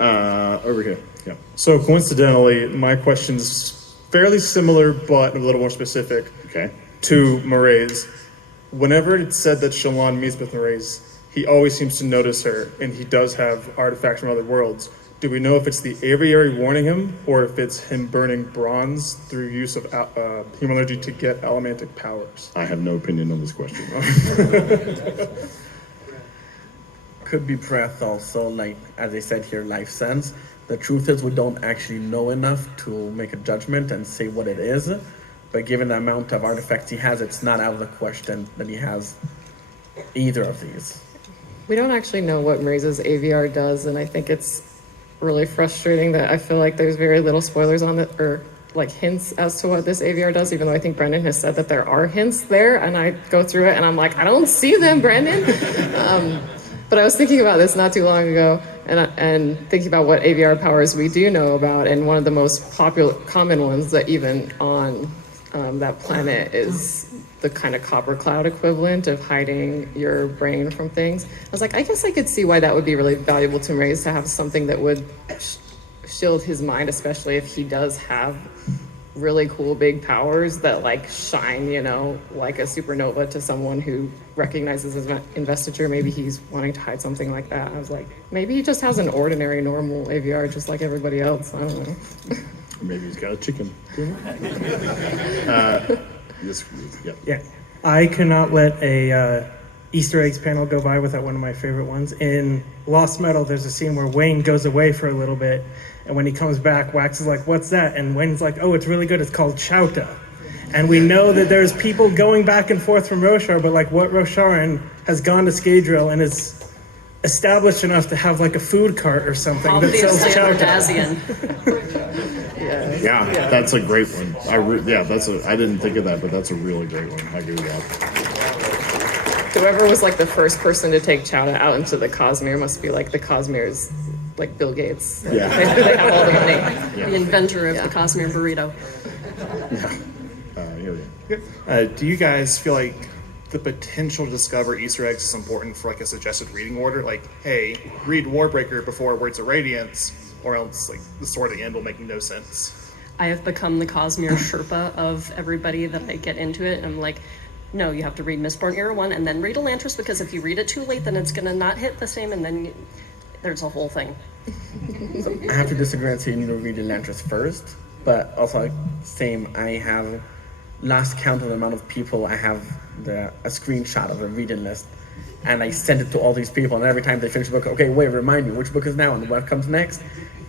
Over here. Yeah. So coincidentally, my question's fairly similar, but a little more specific. Okay. To Marae's. Whenever it's said that Shallan meets with Marae's, he always seems to notice her, and he does have artifacts from other worlds. Do we know if it's the aviary warning him, or if it's him burning bronze through use of human energy to get elementic powers? I have no opinion on this question. Could be breath also, like as I said here, life sense. The truth is we don't actually know enough to make a judgment and say what it is, but given the amount of artifacts he has, it's not out of the question that he has either of these. We don't actually know what Mraze's AVR does, and I think it's really frustrating that I feel like there's very little spoilers on it, or like hints as to what this AVR does, even though I think Brendan has said that there are hints there, and I go through it and I'm like, I don't see them, Brendan. But I was thinking about this not too long ago, and thinking about what AVR powers we do know about, and one of the most common ones that even on that planet is the kind of copper cloud equivalent of hiding your brain from things. I was like, I guess I could see why that would be really valuable to Mraze, to have something that would shield his mind, especially if he does have really cool big powers that like shine, you know, like a supernova to someone who recognizes his investiture. Maybe he's wanting to hide something like that. I was like, maybe he just has an ordinary, normal AVR just like everybody else. I don't know. Maybe he's got a chicken. Yeah. I cannot let a Easter eggs panel go by without one of my favorite ones. In Lost Metal, there's a scene where Wayne goes away for a little bit, and when he comes back, Wax is like, "What's that?" And Wayne's like, "Oh, it's really good. It's called chowta." And we know that there's people going back and forth from Roshar, but like what Rosharan has gone to Scadrial and is established enough to have like a food cart or something that sells Obviously, chowta. Cardassian. Yeah, that's a great one. I didn't think of that, but that's a really great one. I agree with that. Whoever was like the first person to take chowda out into the Cosmere must be like the Cosmere's like Bill Gates. Yeah. They have all the money. The inventor of the Cosmere burrito. Here we go. Do you guys feel like the potential to discover Easter eggs is important for like a suggested reading order? Like, hey, read Warbreaker before Words of Radiance, or else like the Sword of the End will make no sense. I have become the Cosmere Sherpa of everybody that I get into it. And I'm like, no, you have to read Mistborn Era 1 and then read Elantris, because if you read it too late, then it's going to not hit the same, and then there's a whole thing. So I have to disagree and say you need to read Elantris first, but also like, same, I have last count of the amount of people I have a screenshot of a reading list, and I send it to all these people, and every time they finish the book, okay, wait, remind me which book is now and what comes next,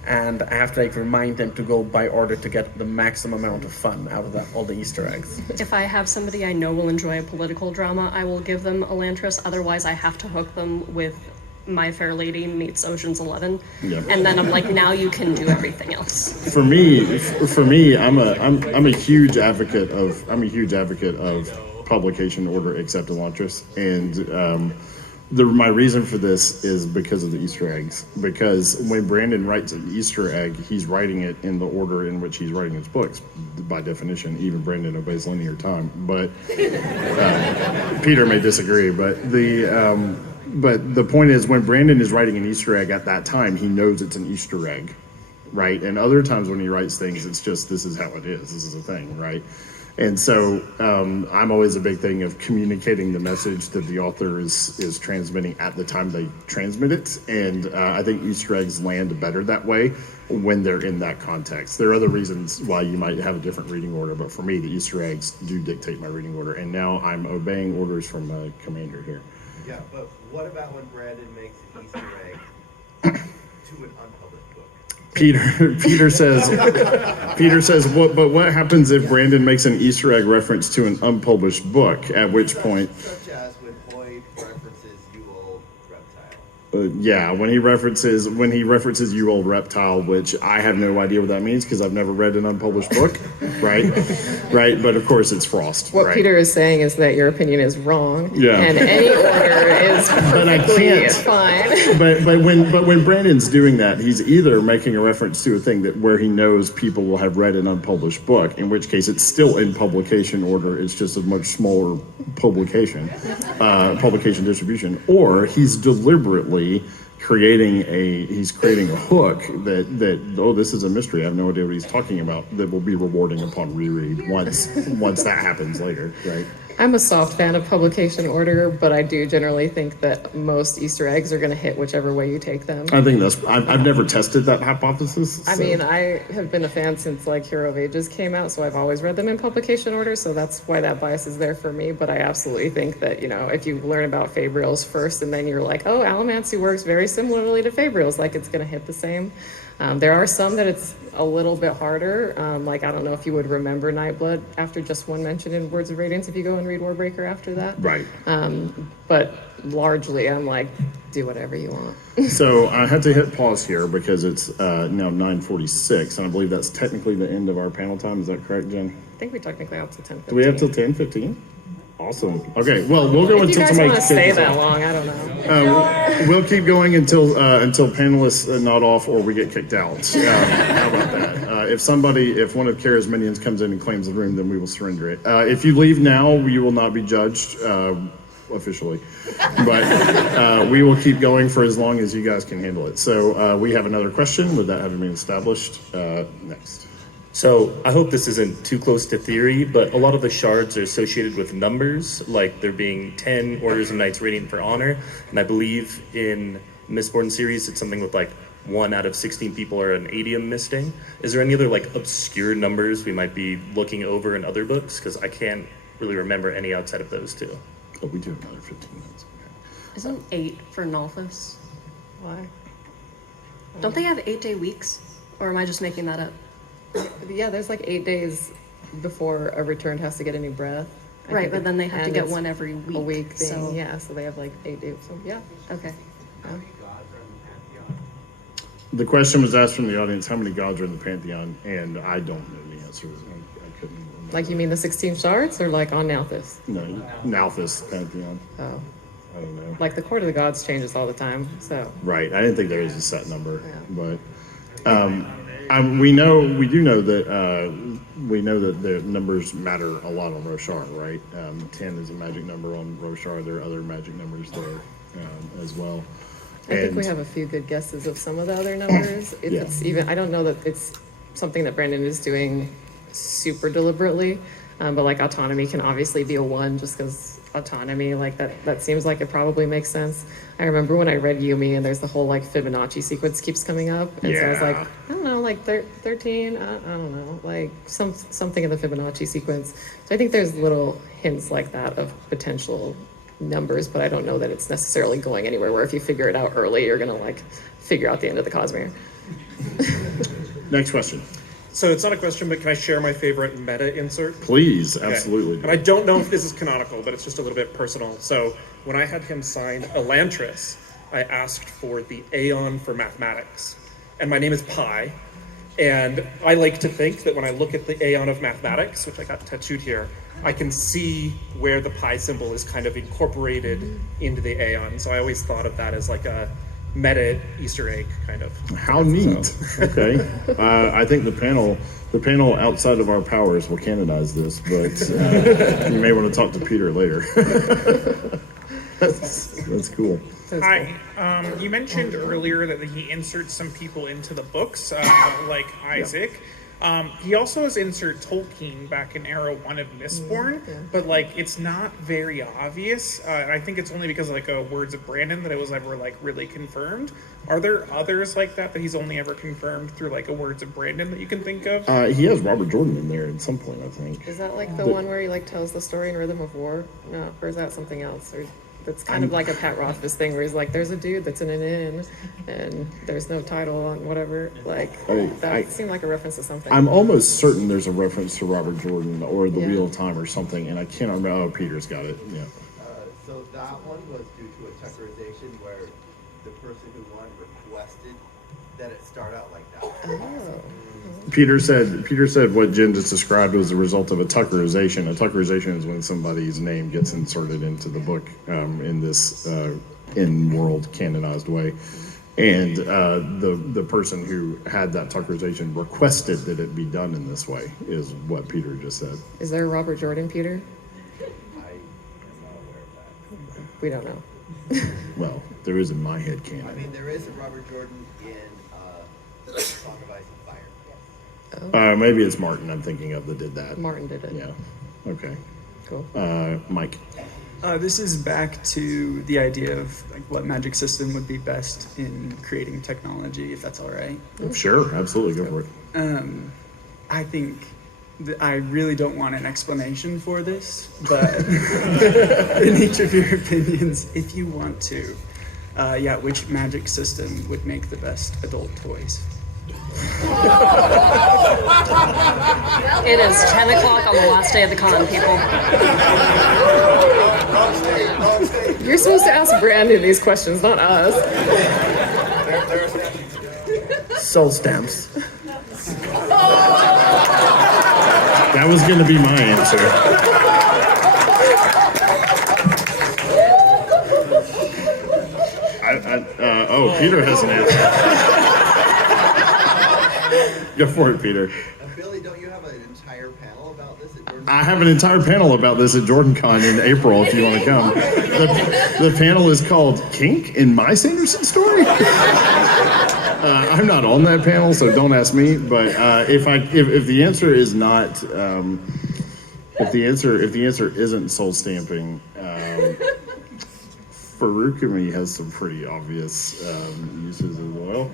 and I have to like remind them to go by order to get the maximum amount of fun out of all the Easter eggs. If I have somebody I know will enjoy a political drama, I will give them Elantris. Otherwise, I have to hook them with My Fair Lady meets Ocean's 11, and then I'm like, now you can do everything else. For me, I'm a huge advocate of publication order except Elantris, and my reason for this is because of the Easter eggs. Because when Brandon writes an Easter egg, he's writing it in the order in which he's writing his books. By definition, even Brandon obeys linear time. But Peter may disagree. But the point is, when Brandon is writing an Easter egg at that time, he knows it's an Easter egg, right? And other times when he writes things, it's just, this is how it is. This is a thing, right? And so I'm always a big thing of communicating the message that the author is transmitting at the time they transmit it. And I think Easter eggs land better that way when they're in that context. There are other reasons why you might have a different reading order, but for me, the Easter eggs do dictate my reading order. And now I'm obeying orders from my commander here. Yeah, but what about when Brandon makes an Easter egg to an unpublished book? Peter says, what happens if Brandon makes an Easter egg reference to an unpublished book, at which point... Such as when Boyd references You Old Reptile. When he references You Old Reptile, which I have no idea what that means because I've never read an unpublished book, right? Right, but of course it's Frost. What right? Peter is saying is that your opinion is wrong, Yeah. and any order is perfectly fine. But when Brandon's doing that, he's either making a reference to a thing where he knows people will have read an unpublished book, in which case it's still in publication order. It's just a much smaller publication distribution, or he's deliberately creating a hook that this is a mystery. I have no idea what he's talking about. That will be rewarding upon reread once that happens later, right? I'm a soft fan of publication order, but I do generally think that most Easter eggs are going to hit whichever way you take them. I think I've never tested that hypothesis. I mean, I have been a fan since like Hero of Ages came out, so I've always read them in publication order, so that's why that bias is there for me. But I absolutely think that, if you learn about Fabrials first and then you're like, oh, Allomancy works very similarly to Fabrials, like it's going to hit the same. There are some that it's a little bit harder. Like, I don't know if you would remember Nightblood after just one mention in Words of Radiance if you go and read Warbreaker after that. Right. But largely, I'm like, do whatever you want. So I had to hit pause here because it's now 9:46, and I believe that's technically the end of our panel time. Is that correct, Jen? I think we technically have to 10:15. Do we have till 10:15? Awesome. Okay, well, we'll go until somebody... If you guys want to stay that long, I don't know. We'll keep going until panelists nod off or we get kicked out. How about that? If one of Kara's minions comes in and claims the room, then we will surrender it. If you leave now, you will not be judged officially. But we will keep going for as long as you guys can handle it. So we have another question with that having been established. Next. So I hope this isn't too close to theory, but a lot of the shards are associated with numbers, like there being 10 Orders of Knights Radiant for Honor, and I believe in Mistborn series it's something with like 1 out of 16 people are an adium misting. Is there any other like obscure numbers we might be looking over in other books? Because I can't really remember any outside of those two. Oh, we do have another 15 minutes. Isn't 8 for Nalthus? Why? Don't they have 8-day weeks? Or am I just making that up? Yeah, there's like 8 days before a returned has to get a new breath. I Right, think but then they have to and get it's one every week. A week thing, so yeah, so they have like 8 days, so yeah. Okay. Yeah. The question was asked from the audience, how many gods are in the pantheon? And I don't know the answer. I couldn't remember. Like you mean the 16 shards or like on Nalthus? No, Nalthus pantheon. Oh. I don't know. Like the Court of the Gods changes all the time, so. Right. I didn't think there was a set number, Yeah. but we do know that the numbers matter a lot on Roshar, right? 10 is a magic number on Roshar. There are other magic numbers there as well. I think we have a few good guesses of some of the other numbers. If Yeah. it's even, I don't know that it's something that Brandon is doing super deliberately, but like autonomy can obviously be a 1 just because autonomy, like that seems like it probably makes sense. I remember when I read Yumi and there's the whole like Fibonacci sequence keeps coming up, and so I was like, I don't know, like 13, I don't know, like something in the Fibonacci sequence. So I think there's little hints like that of potential numbers, but I don't know that it's necessarily going anywhere where if you figure it out early, you're gonna like figure out the end of the Cosmere. Next question. So it's not a question, but can I share my favorite meta insert? Please, Okay. absolutely. And I don't know if this is canonical, but it's just a little bit personal. So when I had him sign Elantris, I asked for the Aeon for mathematics. And my name is Pi. And I like to think that when I look at the Aeon of mathematics, which I got tattooed here, I can see where the pi symbol is kind of incorporated into the Aeon. So I always thought of that as like a meta Easter egg kind of. How neat. Okay. I think the panel outside of our powers will canonize this, but you may want to talk to Peter later. That's cool. Hi. You mentioned earlier that he inserts some people into the books, like Isaac. He also has insert Tolkien back in Era 1 of Mistborn, but like it's not very obvious. And I think it's only because of like Words of Brandon that it was ever like really confirmed. Are there others like that he's only ever confirmed through like a Words of Brandon that you can think of? He has Robert Jordan in there at some point, I think. Is that like the one where he like tells the story in Rhythm of War? No, or is that something else? Or that's kind of like a Pat Rothfuss thing where he's like, there's a dude that's in an inn and there's no title on whatever. Like that seemed like a reference to something. I'm almost certain there's a reference to Robert Jordan or the Wheel of Time or something, and I can't remember. Oh, Peter's got it. Yeah. So that one was due to a Tuckerization where the person who won requested that it start out like that. Oh. Peter said what Jen just described was the result of a Tuckerization. A Tuckerization is when somebody's name gets inserted into the book in this in-world canonized way. And the person who had that Tuckerization requested that it be done in this way, is what Peter just said. Is there a Robert Jordan, Peter? I am not aware of that. We don't know. Well, there is in my head canon. I mean, there is a Robert Jordan in Song of Ice and Fire. Maybe it's Martin I'm thinking of that did that. Martin did it. Yeah. Okay. Cool. Mike. This is back to the idea of like what magic system would be best in creating technology, if that's all right. Sure, absolutely, go for it. I think I really don't want an explanation for this, but in each of your opinions, if you want to, which magic system would make the best adult toys? It is 10 o'clock on the last day of the con, people. You're supposed to ask Brandon these questions, not us. Soul stamps. That was going to be my answer. Peter has an answer. Go for it, Peter. Billy, don't you have an entire panel about this at Jordan? I have an entire panel about this at JordanCon in April if you want to come. The panel is called Kink in My Sanderson Story? I'm not on that panel, so don't ask me, but if the answer is not, if the answer isn't soul stamping, Furukumi has some pretty obvious uses as well.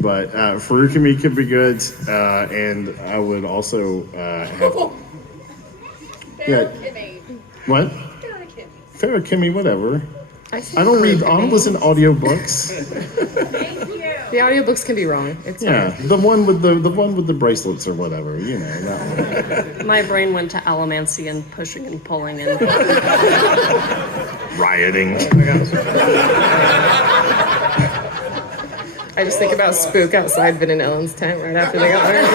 But Furukumi could be good, and I would also have... Yeah. What? fair, Kimmy, whatever. I I don't listen to audiobooks. The audiobooks can be wrong. It's Yeah, fine. the one with the bracelets or whatever, you know, that one. My brain went to allomancy and pushing and pulling and Rioting. Oh my gosh. I just think about Spook outside Vin and Ellen's tent right after they got married.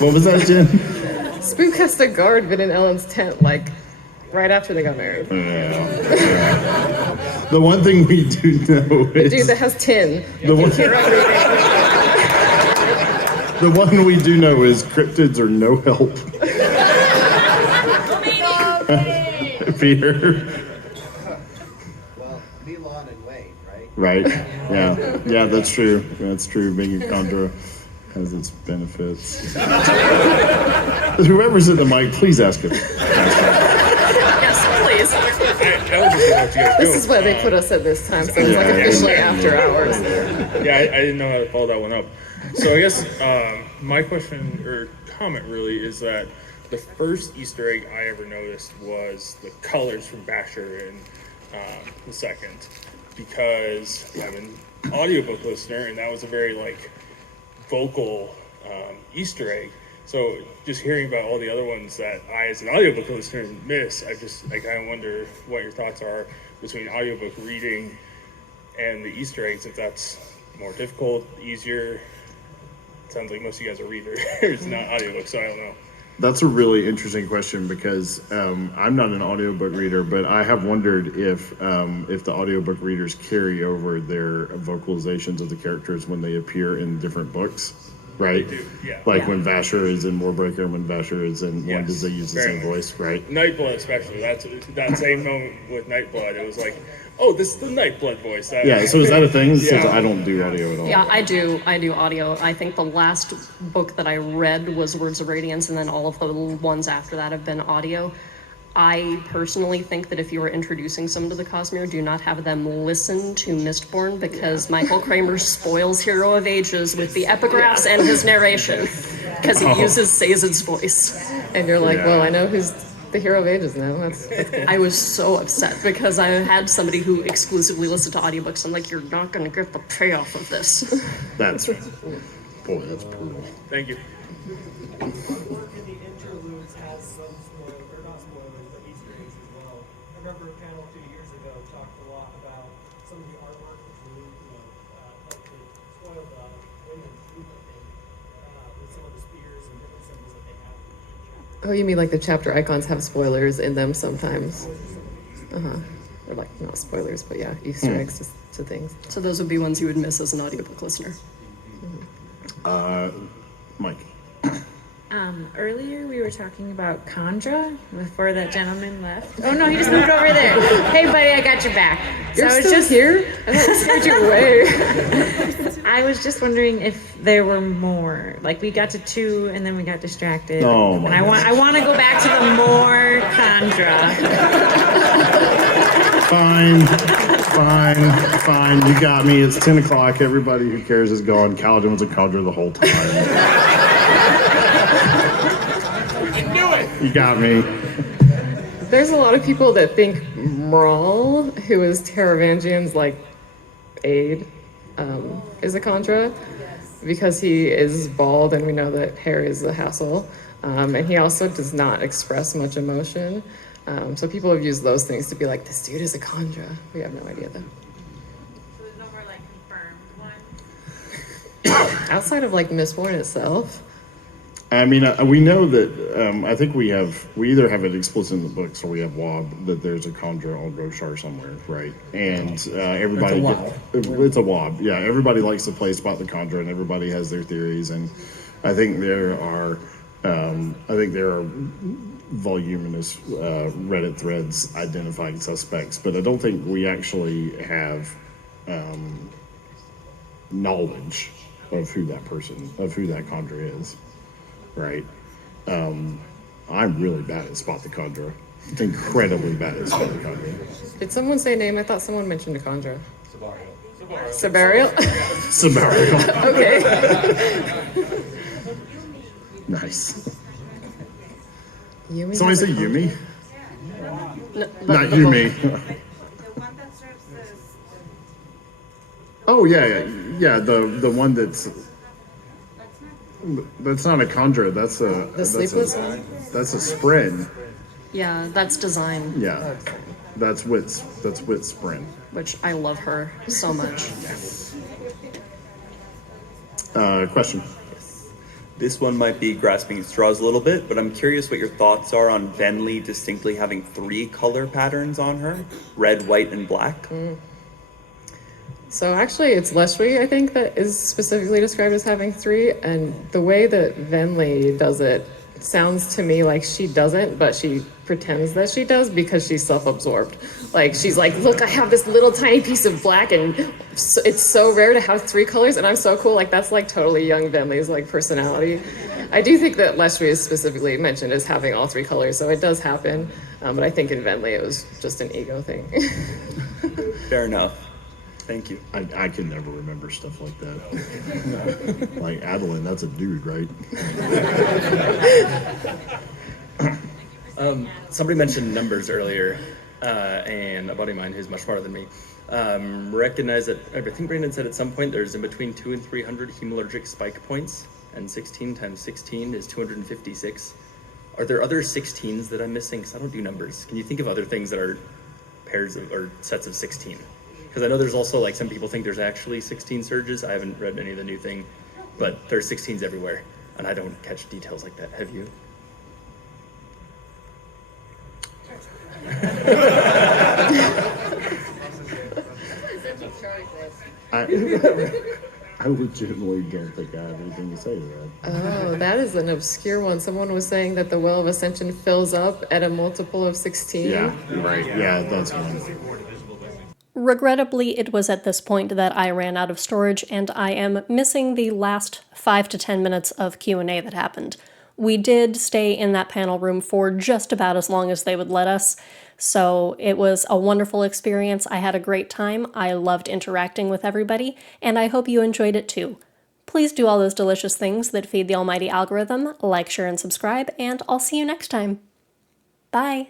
What was that, Jen? Spook has to guard Vin and Ellen's tent like right after they got married. The one thing we do know The is dude that has tin. The one- can hear everything. the one we do know is cryptids are no help. Peter. Well, Milan and Wayne, right? Right. Yeah, that's true. That's true. Being a Condra has its benefits. Whoever's in the mic, please ask him. yes, please. This is why they put us at this time, so it's like officially after hours. Yeah, I didn't know how to follow that one up. So I guess my question or comment really is that the first Easter egg I ever noticed was the colors from Basher and the second, because I'm an audiobook listener, and that was a very like vocal Easter egg. So just hearing about all the other ones that I, as an audiobook listener, miss, I kind of wonder what your thoughts are between audiobook reading and the Easter eggs, if that's more difficult, easier. It sounds like most of you guys are readers, not audiobooks, so I don't know. That's a really interesting question because I'm not an audiobook reader, but I have wondered if the audiobook readers carry over their vocalizations of the characters when they appear in different books, right? They do, yeah. Like when Vasher is in Warbreaker, when Vasher is in one, does they use the same voice, right? Nightblood especially, that same moment with Nightblood, it was like, oh, this is the Nightblood voice. Yeah, so is that a thing? Since Yeah. I don't do audio at all. Yeah, I do audio. I think the last book that I read was Words of Radiance, and then all of the ones after that have been audio. I personally think that if you are introducing someone to the Cosmere, do not have them listen to Mistborn, because Michael Kramer spoils Hero of Ages with the epigraphs and his narration, because he uses Sazed's voice. And you're like, well, I know who's the Hero of Ages now. That's cool. I was so upset because I had somebody who exclusively listened to audiobooks. I'm like, you're not going to get the payoff of this. That's boy, that's brutal. Thank you. Work in the interludes has some spoilers, or not spoilers, but Easter eggs as well. I remember a panel 2 years ago talked a lot about some of the artwork, which really, like to spoil the women's movement thing, with some of the spears and different symbols that they have. Oh, you mean like the chapter icons have spoilers in them sometimes? Or like, not spoilers, but yeah, Easter eggs to things. So those would be ones you would miss as an audiobook listener. Mike. Earlier we were talking about Chandra before that gentleman left. Oh no, he just moved over there. Hey buddy, I got your back. You're I was still just here? I thought you scared you away. I was just wondering if there were more. Like we got to 2 and then we got distracted. Oh, my and I want to go back to the more Chandra. Fine. You got me. It's 10 o'clock. Everybody who cares is gone. Kaladin was a Condra the whole time. You got me. There's a lot of people that think Mral, who is Taravangian's like aide, is a Condra because he is bald and we know that hair is a hassle. And he also does not express much emotion. So people have used those things to be like, this dude is a Condra. We have no idea though. So there's no more like confirmed ones? Outside of like Mistborn itself. I mean, we know that, I think we either have it explicit in the books or we have Wob, that there's a Condra on Roshar somewhere, right? And everybody... It's a Wob, yeah. Everybody likes to play Spot the Condra and everybody has their theories. And I think there are voluminous Reddit threads identifying suspects, but I don't think we actually have knowledge of who that Condra is. Right. I'm really bad at Spot the Condra. Incredibly bad at Spot the Condra. Did someone say a name? I thought someone mentioned a Condra. Sabarial. Sabarial. Okay. Nice. Yumi Somebody has a say contra? Yumi? No, Not the Yumi. Oh yeah. The one that's not a conjure. That's a sleepless one? That's a Spren. Yeah, that's design. Yeah, that's Wit's Spren. Which I love her so much. Question. This one might be grasping at straws a little bit, but I'm curious what your thoughts are on Venli distinctly having 3 color patterns on her: red, white, and black. So actually, it's Leshwi, I think, that is specifically described as having 3, and the way that Venli does it sounds to me like she doesn't, but she pretends that she does because she's self-absorbed. Like, she's like, look, I have this little tiny piece of black, and it's so rare to have 3 colors, and I'm so cool. Like, that's like totally young Venli's like personality. I do think that Leshwi is specifically mentioned as having all 3 colors, so it does happen. But I think in Venli it was just an ego thing. Fair enough. Thank you. I can never remember stuff like that. Like Adeline, that's a dude, right? Somebody mentioned numbers earlier, and a buddy of mine who's much smarter than me recognized that, I think Brandon said at some point there's in between 200 and 300 hemalurgic spike points, and 16 times 16 is 256. Are there other 16s that I'm missing? Because I don't do numbers. Can you think of other things that are pairs of, or sets of 16? Because I know there's also, like, some people think there's actually 16 surges. I haven't read any of the new thing, but there's 16s everywhere, and I don't catch details like that. Have you? I legitimately don't think I have anything to say to that. Oh, that is an obscure one. Someone was saying that the Well of Ascension fills up at a multiple of 16. Yeah, you're right. Yeah, that's one. Regrettably, it was at this point that I ran out of storage, and I am missing the last 5 to 10 minutes of Q&A that happened. We did stay in that panel room for just about as long as they would let us, so it was a wonderful experience. I had a great time. I loved interacting with everybody, and I hope you enjoyed it too. Please do all those delicious things that feed the almighty algorithm, like, share, and subscribe, and I'll see you next time. Bye!